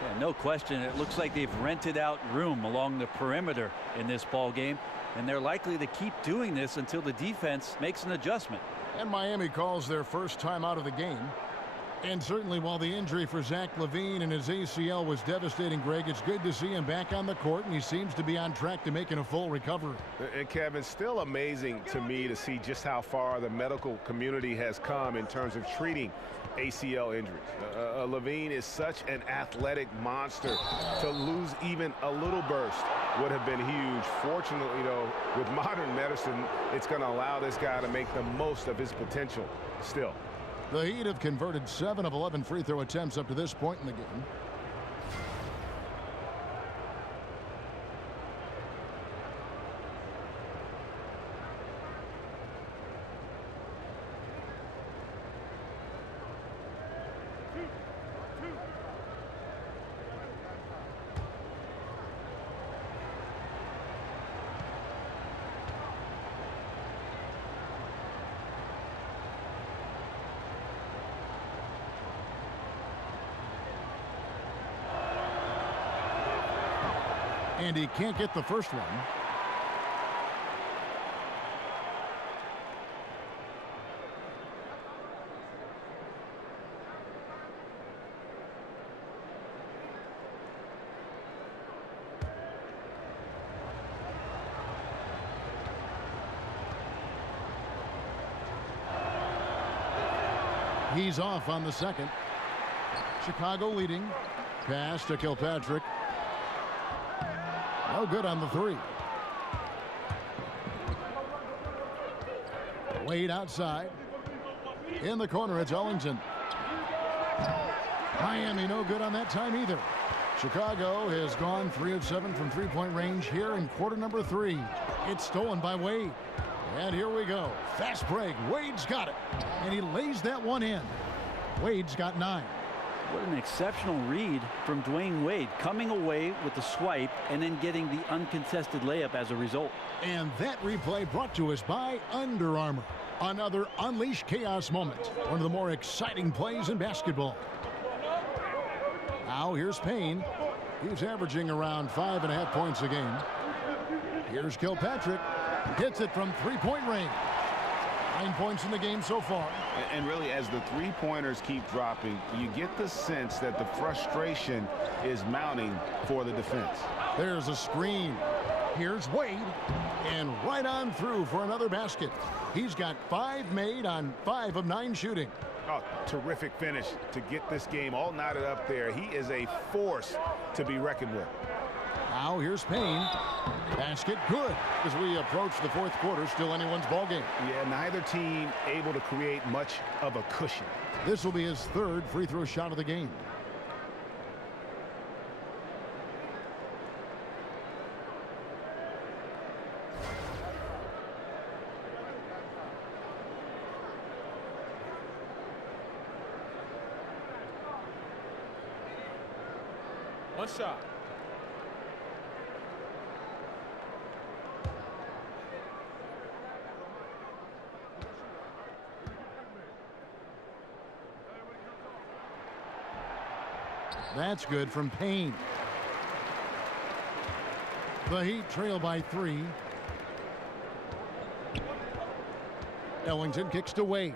Yeah, no question. It looks like they've rented out room along the perimeter in this ball game, and they're likely to keep doing this until the defense makes an adjustment. And Miami calls their first time out of the game. And certainly while the injury for Zach LaVine and his ACL was devastating, Greg, it's good to see him back on the court, and he seems to be on track to making a full recovery. And Kevin, still amazing to me to see just how far the medical community has come in terms of treating ACL injuries. LaVine is such an athletic monster. To lose even a little burst would have been huge. Fortunately, though, with modern medicine, it's going to allow this guy to make the most of his potential still. The Heat have converted 7 of 11 free throw attempts up to this point in the game. And he can't get the first one. He's off on the second. Chicago leading. Pass to Kilpatrick. No good on the three. Wade outside. In the corner, it's Ellington. Miami no good on that time either. Chicago has gone 3 of 7 from three-point range here in quarter number 3. It's stolen by Wade. And here we go. Fast break. Wade's got it. And he lays that one in. Wade's got 9. What an exceptional read from Dwayne Wade, coming away with the swipe and then getting the uncontested layup as a result. And that replay brought to us by Under Armour. Another Unleash Chaos moment. One of the more exciting plays in basketball. Now here's Payne. He's averaging around 5.5 points a game. Here's Kilpatrick. Hits it from three-point range. 9 points in the game so far. And really, as the three-pointers keep dropping, you get the sense that the frustration is mounting for the defense. There's a screen. Here's Wade. And right on through for another basket. He's got 5 made on 5 of 9 shooting. Oh, terrific finish to get this game all knotted up there. He is a force to be reckoned with. Now here's Payne. Basket good. As we approach the fourth quarter, still anyone's ball game. Yeah, neither team able to create much of a cushion. This will be his 3rd free throw shot of the game. One shot. That's good from Payne. The Heat trail by 3. Ellington kicks to Wade.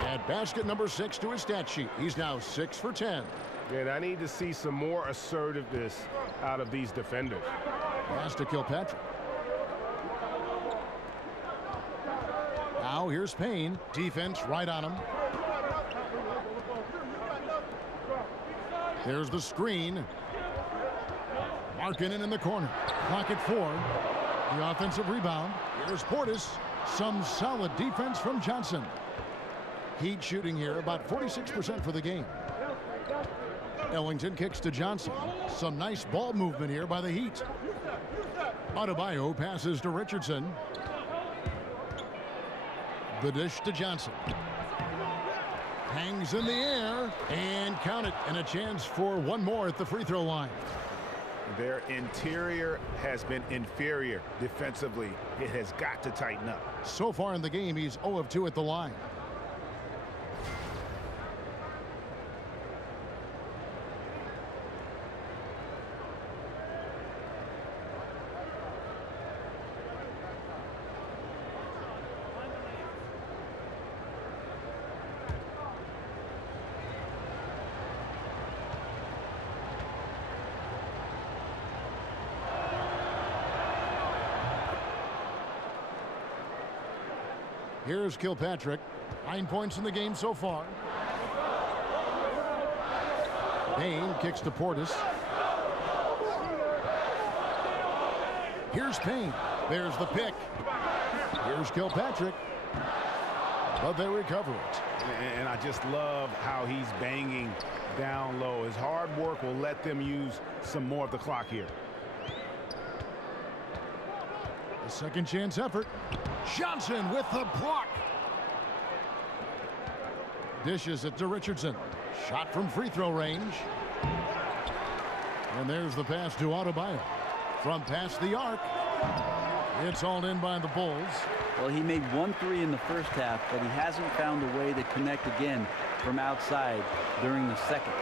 At basket number 6 to his stat sheet. He's now 6 for 10. And I need to see some more assertiveness out of these defenders. Pass to Kilpatrick. Now here's Payne. Defense right on him. There's the screen. Markkanen in the corner. Clock at 4. The offensive rebound. Here's Portis. Some solid defense from Johnson. Heat shooting here about 46% for the game. Ellington kicks to Johnson. Some nice ball movement here by the Heat. Adebayo passes to Richardson. The dish to Johnson. Hangs in the air and count it, and a chance for one more at the free throw line. Their interior has been inferior defensively. It has got to tighten up. So far in the game, he's 0 of 2 at the line. Here's Kilpatrick. 9 points in the game so far. Payne kicks to Portis. Here's Payne. There's the pick. Here's Kilpatrick. But they recover it. And I just love how he's banging down low. His hard work will let them use some more of the clock here. A second chance effort. Johnson with the block. Dishes it to Richardson. Shot from free throw range. And there's the pass to Adebayo. From past the arc. It's hauled in by the Bulls. Well, he made 1 3 in the first half, but he hasn't found a way to connect again from outside during the second.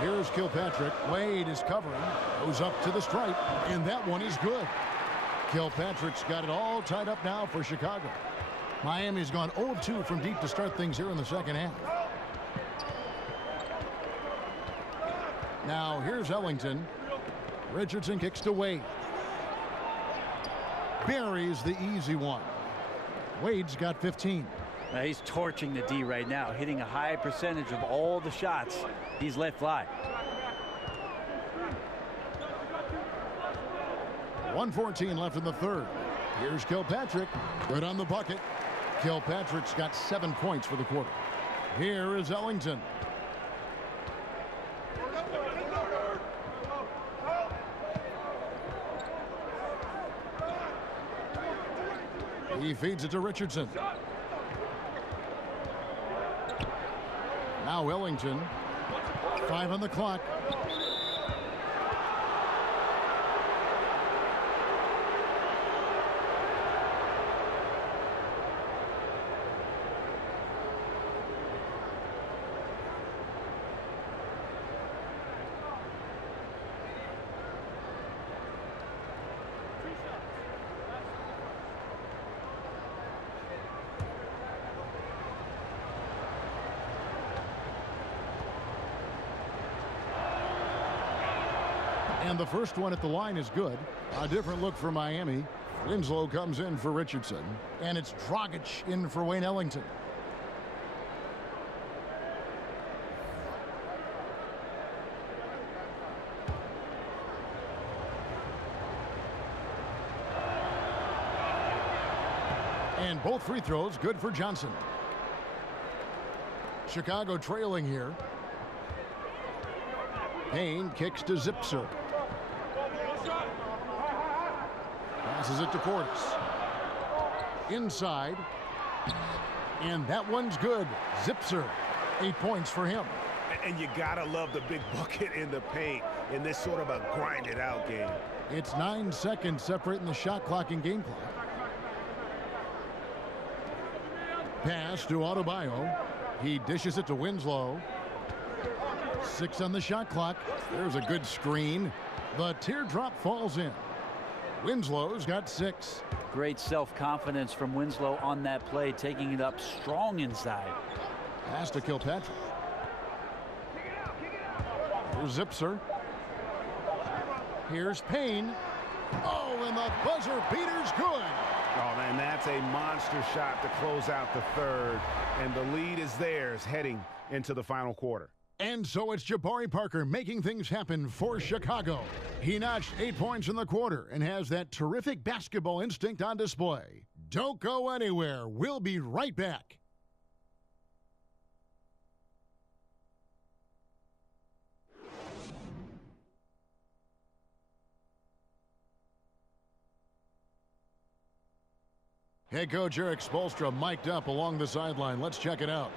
Here's Kilpatrick. Wade is covering. Goes up to the stripe. And that one is good. Kilpatrick's got it all tied up now for Chicago. Miami's gone 0 of 2 from deep to start things here in the second half. Now here's Ellington. Richardson kicks to Wade. Buries the easy one. Wade's got 15. Now he's torching the D right now, hitting a high percentage of all the shots he's let fly. 1:14 left in the third. Here's Kilpatrick. Good on the bucket. Kilpatrick's got 7 points for the quarter. Here is Ellington. He feeds it to Richardson. Now Ellington. 5 on the clock. And the first one at the line is good. A different look for Miami. Winslow comes in for Richardson. And it's Dragic in for Wayne Ellington. And both free throws good for Johnson. Chicago trailing here. Payne kicks to Zipser. Passes it to Portis. Inside. And that one's good. Zipser. 8 points for him. And you gotta love the big bucket in the paint in this sort of a grinded out game. It's 9 seconds separating the shot clock and game clock. Pass to Adebayo. He dishes it to Winslow. 6 on the shot clock. There's a good screen. The teardrop falls in. Winslow's got 6. Great self-confidence from Winslow on that play, taking it up strong inside. Pass to Kilpatrick. Here's Zipser. Here's Payne. Oh, and the buzzer beater's good. Oh, man, that's a monster shot to close out the third. And the lead is theirs heading into the final quarter. And so it's Jabari Parker making things happen for Chicago. He notched 8 points in the quarter and has that terrific basketball instinct on display. Don't go anywhere. We'll be right back. Head coach Eric Spoelstra mic'd up along the sideline. Let's check it out.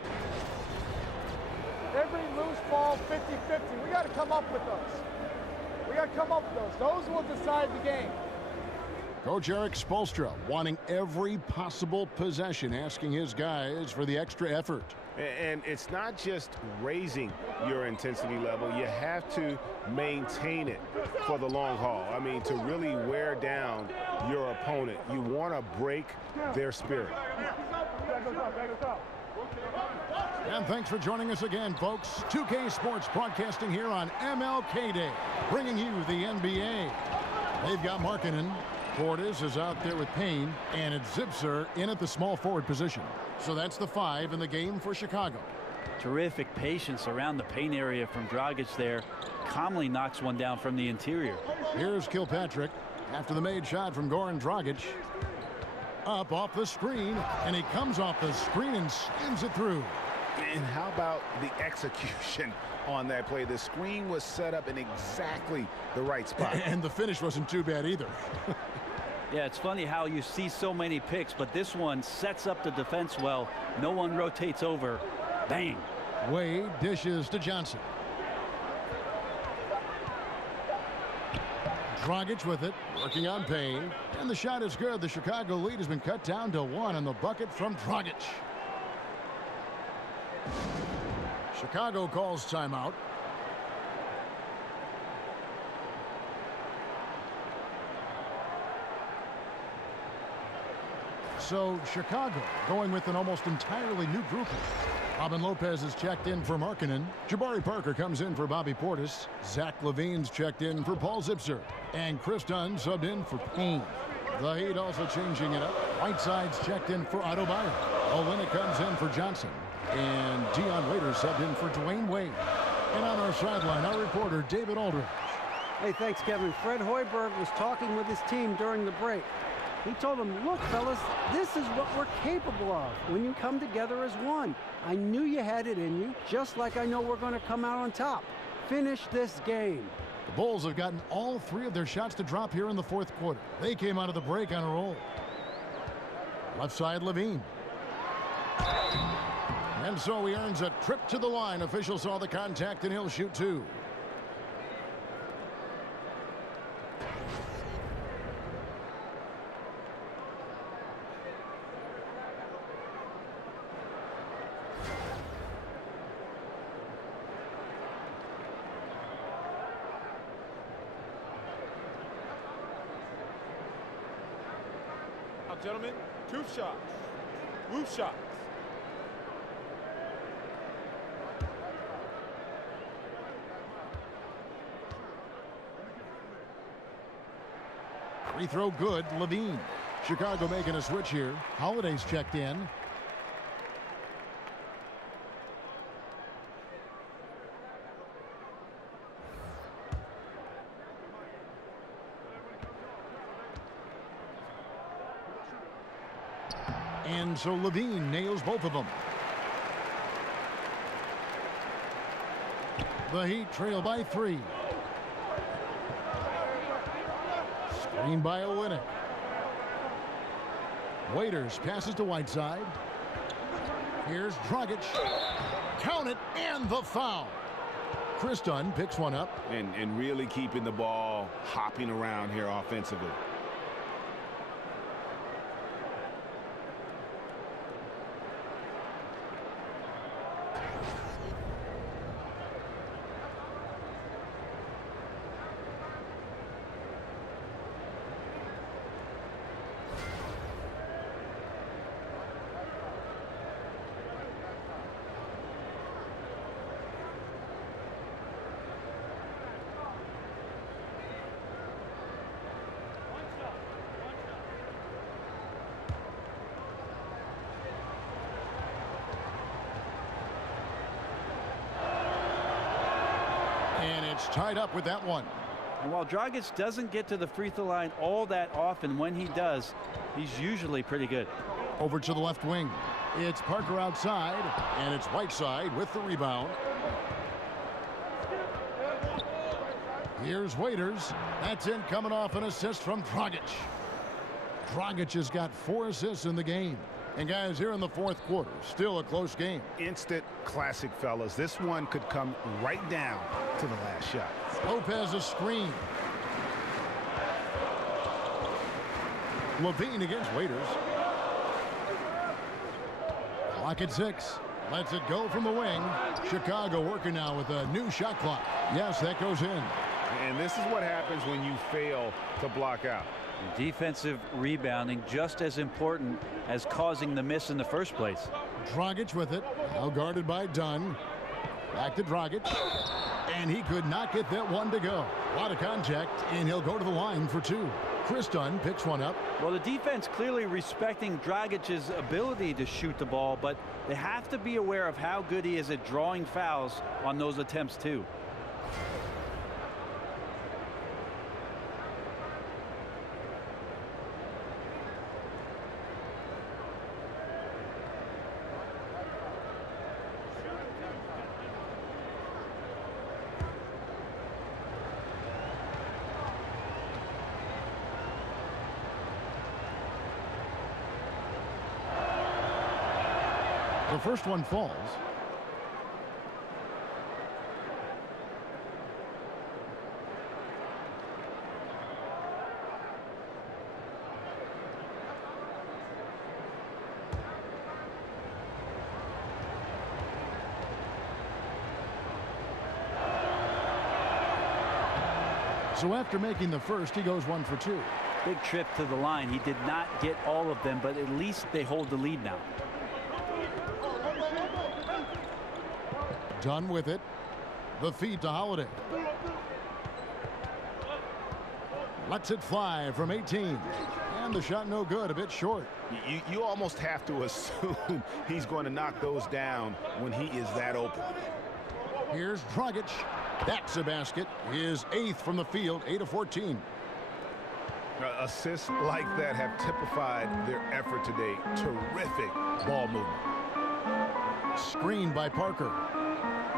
Every loose ball, 50-50. We got to come up with those. We got to come up with those. Those will decide the game. Coach Eric Spoelstra wanting every possible possession, asking his guys for the extra effort. And it's not just raising your intensity level. You have to maintain it for the long haul. I mean, to really wear down your opponent, you want to break their spirit. And thanks for joining us again, folks. 2K Sports broadcasting here on MLK Day, bringing you the NBA. They've got Markkanen. Portis is out there with Payne, and it's Zipser in at the small forward position. So that's the 5 in the game for Chicago. Terrific patience around the paint area from Dragic there. Calmly knocks one down from the interior. Here's Kilpatrick after the made shot from Goran Dragic. Up off the screen, and he comes off the screen and slams it through. And how about the execution on that play? The screen was set up in exactly the right spot. And the finish wasn't too bad either. Yeah, it's funny how you see so many picks, but this one sets up the defense well. No one rotates over. Bang. Wade dishes to Johnson. Dragic with it, working on Payne. And the shot is good. The Chicago lead has been cut down to 1 on the bucket from Dragic. Chicago calls timeout. So Chicago going with an almost entirely new grouping. Robin Lopez is checked in for Markkanen. Jabari Parker comes in for Bobby Portis. Zach LaVine's checked in for Paul Zipser. And Chris Dunn subbed in for Payne. The Heat also changing it up. Whiteside's checked in for Adebayo. Olynyk comes in for Johnson. And Dion Waiters subbed in for Dwayne Wade. And on our sideline, our reporter, David Aldridge. Hey, thanks, Kevin. Fred Hoiberg was talking with his team during the break. He told them, look, fellas, this is what we're capable of when you come together as one. I knew you had it in you, just like I know we're going to come out on top. Finish this game. The Bulls have gotten all 3 of their shots to drop here in the 4th quarter. They came out of the break on a roll. Left side, Levine. And so he earns a trip to the line. Official saw the contact, and he'll shoot 2. Now, gentlemen, 2 shots. Roof shots. Free throw good, Levine. Chicago making a switch here. Holiday's checked in. And so Levine nails both of them. The Heat trail by 3. Screen by Olynyk. Waiters passes to Whiteside. Here's Dragic. Count it, and the foul. Chris Dunn picks one up. And really keeping the ball hopping around here offensively. It's tied up with that one. And while Dragic doesn't get to the free throw line all that often, when he does, he's usually pretty good. Over to the left wing. It's Parker outside, and it's Whiteside with the rebound. Here's Waiters. That's in, coming off an assist from Dragic. Dragic has got 4 assists in the game. And guys, here in the 4th quarter, still a close game. Instant classic, fellas. This one could come right down to the last shot. Lopez a screen. Levine against Waiters. Clock at 6. Lets it go from the wing. Chicago working now with a new shot clock. Yes, that goes in. And this is what happens when you fail to block out. Defensive rebounding just as important as causing the miss in the first place. Dragic with it. Now guarded by Dunn. Back to Dragic. And he could not get that one to go. A lot of contact, and he'll go to the line for 2. Chris Dunn picks one up. Well, the defense clearly respecting Dragic's ability to shoot the ball, but they have to be aware of how good he is at drawing fouls on those attempts too. The first one falls. So after making the first, he goes 1 for 2. Big trip to the line. He did not get all of them, but at least they hold the lead now. Done with it. The feed to Holiday. Lets it fly from 18. And the shot no good, a bit short. You almost have to assume he's going to knock those down when he is that open. Here's Dragic. That's a basket. His 8th from the field, 8 of 14. Assists like that have typified their effort today. Terrific ball movement. Screened by Parker.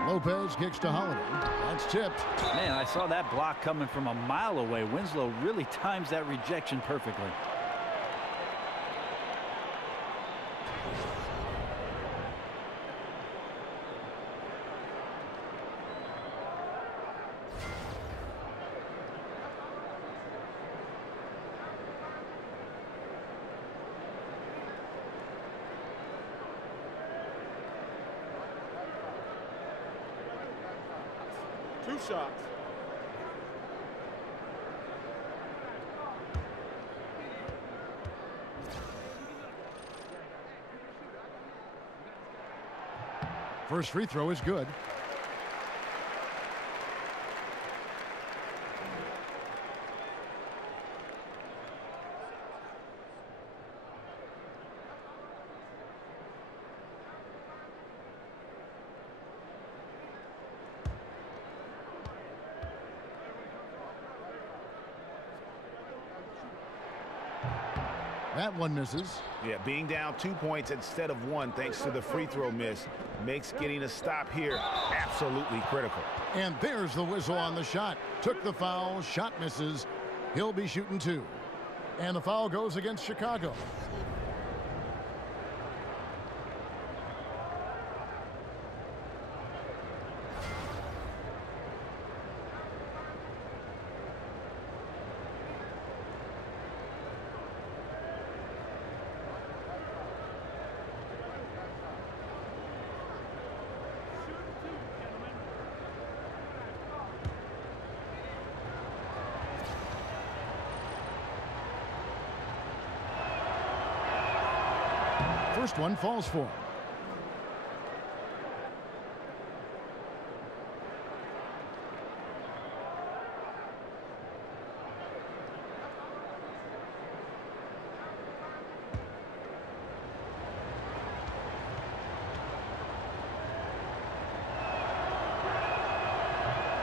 Lopez kicks to Holiday. That's tipped. Man, I saw that block coming from a mile away. Winslow really times that rejection perfectly. 2 shots. First free throw is good. That one misses. Yeah, being down 2 points instead of 1 thanks to the free throw miss makes getting a stop here absolutely critical. And there's the whistle on the shot. Took the foul, shot misses. He'll be shooting 2. And the foul goes against Chicago. First one falls for him.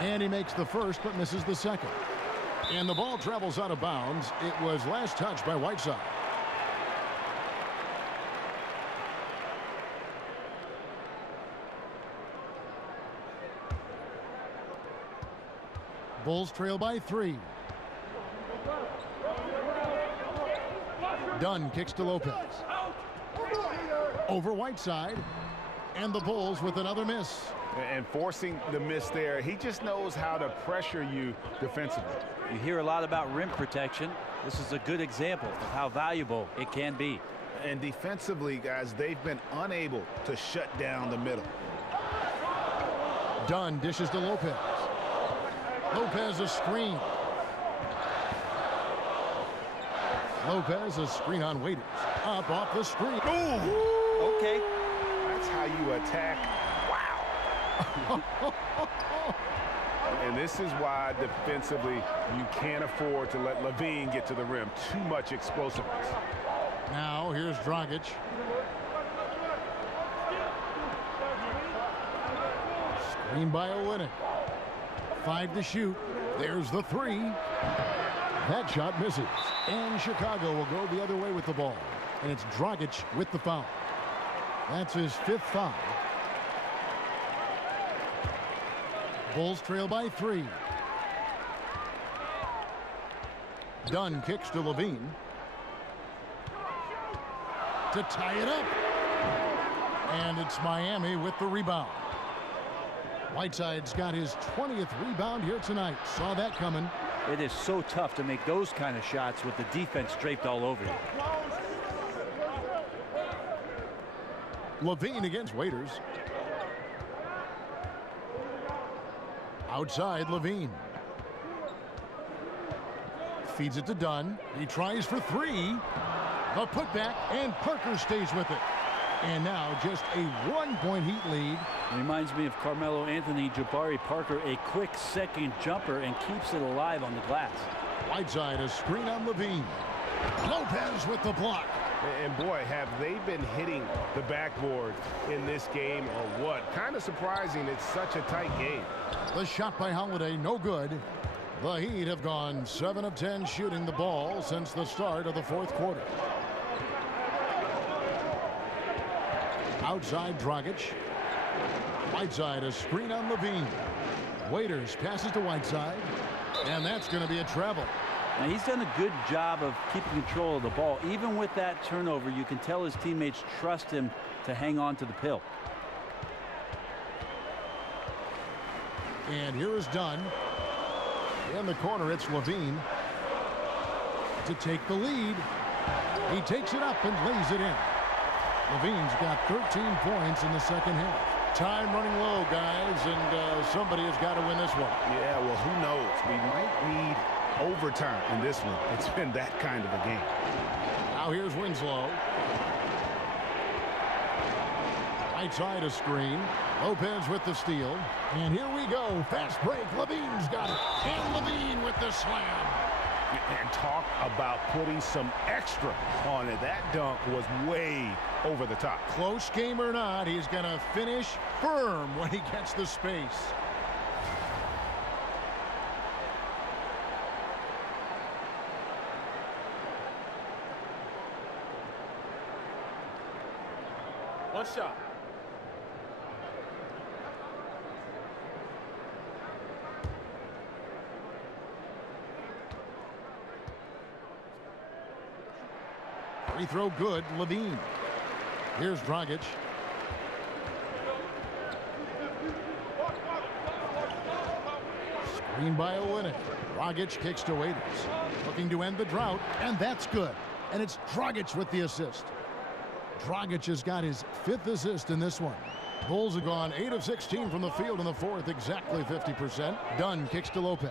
And he makes the first but misses the second. And the ball travels out of bounds. It was last touched by Whiteside. Bulls trail by 3. Dunn kicks to Lopez. Over Whiteside. And the Bulls with another miss. And forcing the miss there, he just knows how to pressure you defensively. You hear a lot about rim protection. This is a good example of how valuable it can be. And defensively, guys, they've been unable to shut down the middle. Dunn dishes to Lopez. Lopez a screen. Lopez a screen on Waiters. Up off the screen. Ooh. Okay. That's how you attack. Wow. And this is why defensively you can't afford to let Levine get to the rim. Too much explosiveness. Now here's Dragic. Screen by Olynyk. 5 to shoot. There's the 3. That shot misses. And Chicago will go the other way with the ball. And it's Dragic with the foul. That's his 5th foul. Bulls trail by 3. Dunn kicks to Levine. To tie it up. And it's Miami with the rebound. Whiteside's got his 20th rebound here tonight. Saw that coming. It is so tough to make those kind of shots with the defense draped all over you. Levine against Waiters. Outside Levine. Feeds it to Dunn. He tries for 3. The putback, and Parker stays with it. And now just a 1-point Heat lead. It reminds me of Carmelo Anthony, Jabari Parker, a quick second jumper and keeps it alive on the glass. Whiteside a screen on Levine. Lopez with the block. And boy, have they been hitting the backboard in this game or what? Kind of surprising it's such a tight game. The shot by Holiday, no good. The Heat have gone 7 of 10 shooting the ball since the start of the 4th quarter. Outside Dragic. Whiteside a screen on Levine. Waiters passes to Whiteside. And that's going to be a travel. Now he's done a good job of keeping control of the ball. Even with that turnover, you can tell his teammates trust him to hang on to the pill. And here is Dunn. In the corner, it's Levine to take the lead. He takes it up and lays it in. Levine's got 13 points in the second half. Time running low, guys, and somebody has got to win this one. Yeah, well, who knows? We might need overtime in this one. It's been that kind of a game. Now here's Winslow. Right side a screen. Lopez with the steal. And here we go. Fast break. Levine's got it. And Levine with the slam. And talk about putting some extra on it. That dunk was way over the top. Close game or not, he's going to finish firm when he gets the space. One shot. Free throw good. Levine. Here's Dragic. Screen by Olynyk. Dragic kicks to Waiters. Looking to end the drought, and that's good. And it's Dragic with the assist. Dragic has got his 5th assist in this one. Bulls have gone 8 of 16 from the field in the 4th, exactly 50%. Dunn kicks to Lopez.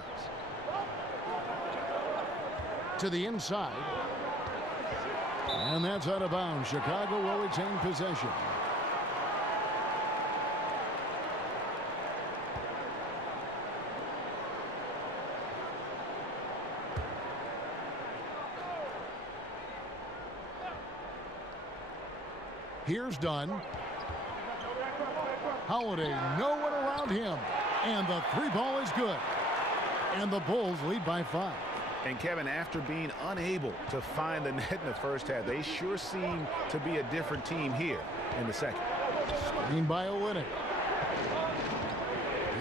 To the inside. And that's out of bounds. Chicago will retain possession. Here's Dunn. Holiday, no one around him. And the 3-ball is good. And the Bulls lead by 5. And Kevin, after being unable to find the net in the first half, they sure seem to be a different team here in the second. Screen by Olynyk.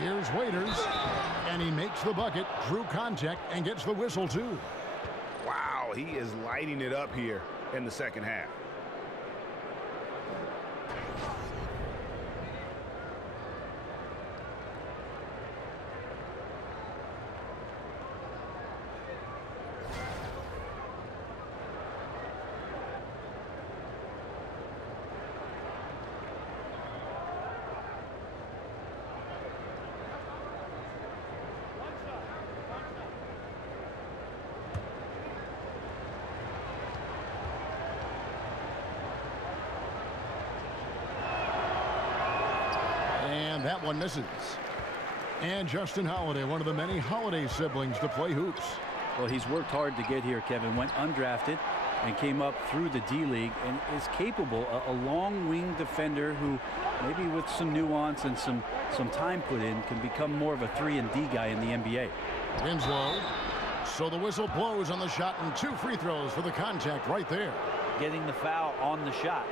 Here's Waiters. And he makes the bucket, drew contact, and gets the whistle too. Wow, he is lighting it up here in the second half. That one misses. And Justin Holiday, one of the many Holiday siblings to play hoops. Well, he's worked hard to get here, Kevin. Went undrafted and came up through the D-League and is capable, a long wing defender who maybe with some nuance and some time put in can become more of a 3-and-D guy in the NBA. Winslow. So the whistle blows on the shot and 2 free throws for the contact right there. Getting the foul on the shot.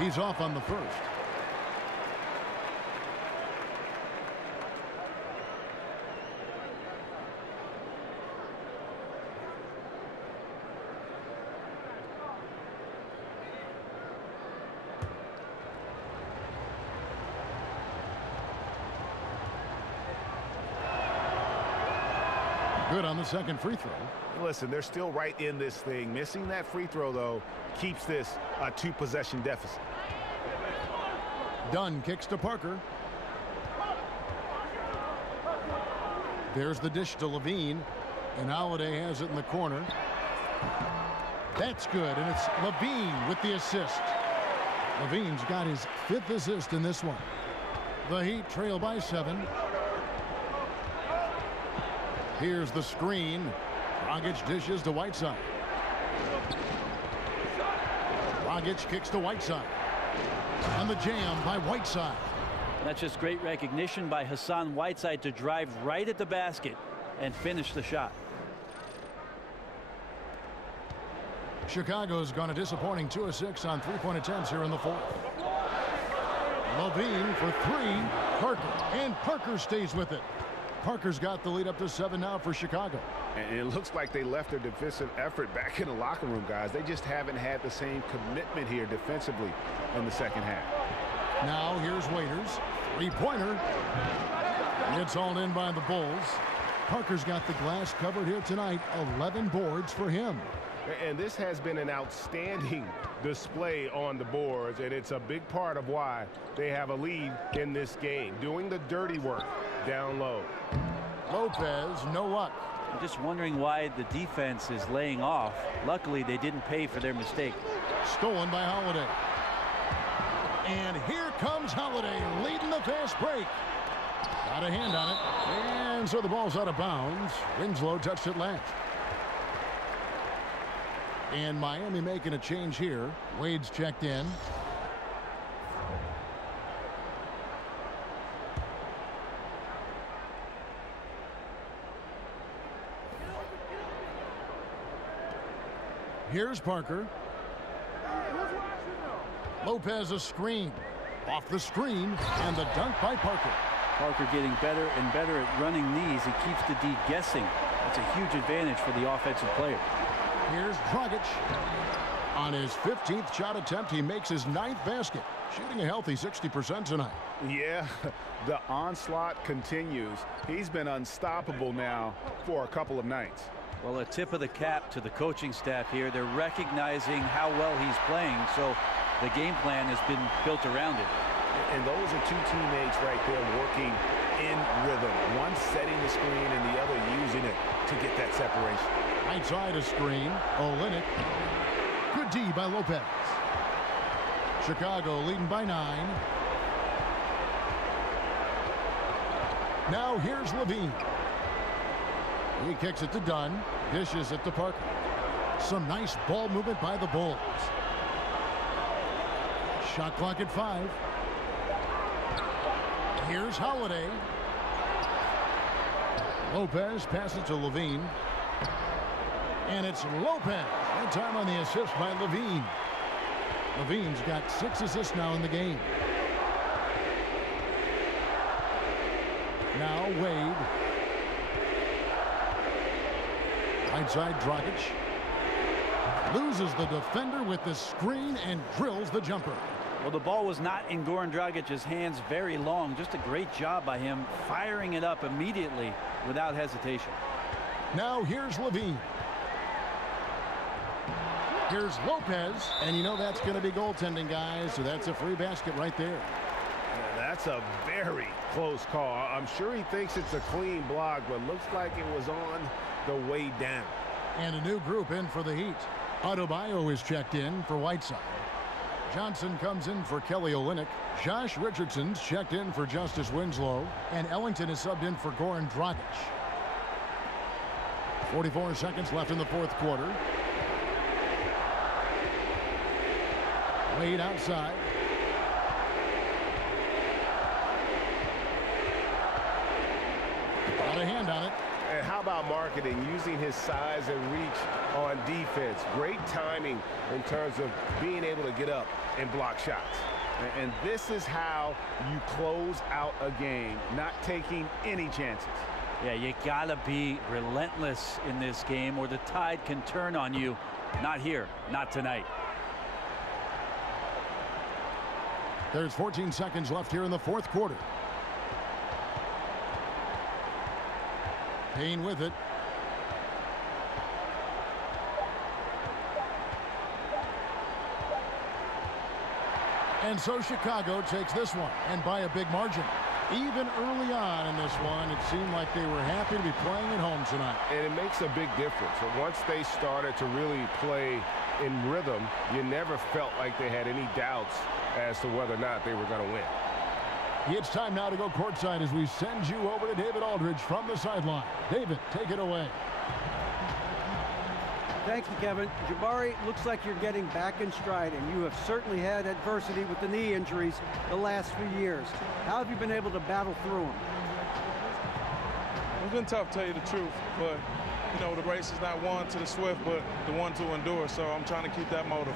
He's off on the first. Good on the second free throw. Listen, they're still right in this thing. Missing that free throw, though, keeps this a 2-possession deficit. Dunn kicks to Parker. There's the dish to Levine. And Holiday has it in the corner. That's good, and it's Levine with the assist. Levine's got his 5th assist in this one. The Heat trail by 7. Here's the screen. Dragic dishes to Whiteside. Dragic kicks to Whiteside. And the jam by Whiteside. That's just great recognition by Hassan Whiteside to drive right at the basket and finish the shot. Chicago's gone a disappointing 2 of 6 on three-point attempts here in the fourth. Levine for three. Parker. And Parker stays with it. Parker's got the lead up to 7 now for Chicago. And it looks like they left their defensive effort back in the locker room, guys. They just haven't had the same commitment here defensively in the second half. Now here's Waiters. Three-pointer. It's hauled in by the Bulls. Parker's got the glass covered here tonight. 11 boards for him. And this has been an outstanding display on the boards, and it's a big part of why they have a lead in this game, doing the dirty work down low. Lopez, no luck. I'm just wondering why the defense is laying off. Luckily, they didn't pay for their mistake. Stolen by Holiday. And here comes Holiday leading the fast break. Got a hand on it. And so the ball's out of bounds. Winslow touched it last. And Miami making a change here. Wade's checked in. Here's Parker. Lopez a screen. Off the screen, and the dunk by Parker. Parker getting better and better at running these. He keeps the D guessing. That's a huge advantage for the offensive player. Here's Dragic. On his 15th shot attempt, he makes his 9th basket. Shooting a healthy 60% tonight. Yeah, the onslaught continues. He's been unstoppable now for a couple of nights. Well, a tip of the cap to the coaching staff here. They're recognizing how well he's playing, so the game plan has been built around it. And those are two teammates right there working in rhythm. One setting the screen and the other using it to get that separation. Right side a screen. Olynyk. Good D by Lopez. Chicago leading by 9. Now here's Levine. He kicks it to Dunn. Dishes it to Parker. Some nice ball movement by the Bulls. Shot clock at 5. Here's Holiday. Lopez passes to Levine. And it's Lopez. That time on the assist by Levine. Levine's got 6 assists now in the game. Now Wade. Right side, Dragic. Loses the defender with the screen and drills the jumper. Well, the ball was not in Goran Dragic's hands very long. Just a great job by him firing it up immediately without hesitation. Now here's Levine. Here's Lopez. And you know that's going to be goaltending, guys. So that's a free basket right there. That's a very close call. I'm sure he thinks it's a clean block, but looks like it was on the way down. And a new group in for the Heat. Adebayo is checked in for Whiteside. Johnson comes in for Kelly Olynyk. Josh Richardson's checked in for Justice Winslow. And Ellington is subbed in for Goran Dragic. 44 seconds left in the fourth quarter. Wade outside. Got a hand on it. And how about marketing, using his size and reach on defense? Great timing in terms of being able to get up and block shots. And this is how you close out a game, not taking any chances. Yeah, you gotta be relentless in this game or the tide can turn on you. Not here, not tonight. There's 14 seconds left here in the fourth quarter. Payne with it. And so Chicago takes this one, and by a big margin. Even early on in this one, it seemed like they were happy to be playing at home tonight. And it makes a big difference. And once they started to really play in rhythm, you never felt like they had any doubts as to whether or not they were going to win. It's time now to go courtside as we send you over to David Aldridge from the sideline. David, take it away. Thank you, Kevin. Jabari, looks like you're getting back in stride, and you have certainly had adversity with the knee injuries the last few years. How have you been able to battle through them? It's been tough, to tell you the truth, but You know, the race is not won to the swift, but the one to endure. So I'm trying to keep that motive.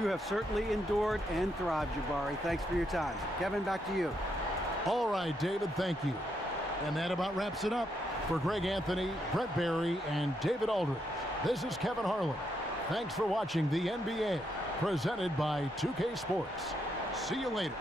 You have certainly endured and thrived, Jabari. Thanks for your time. Kevin, back to you. All right, David, thank you. And that about wraps it up. For Greg Anthony, Brett Barry, and David Aldridge, this is Kevin Harlan. Thanks for watching the NBA, presented by 2K Sports. See you later.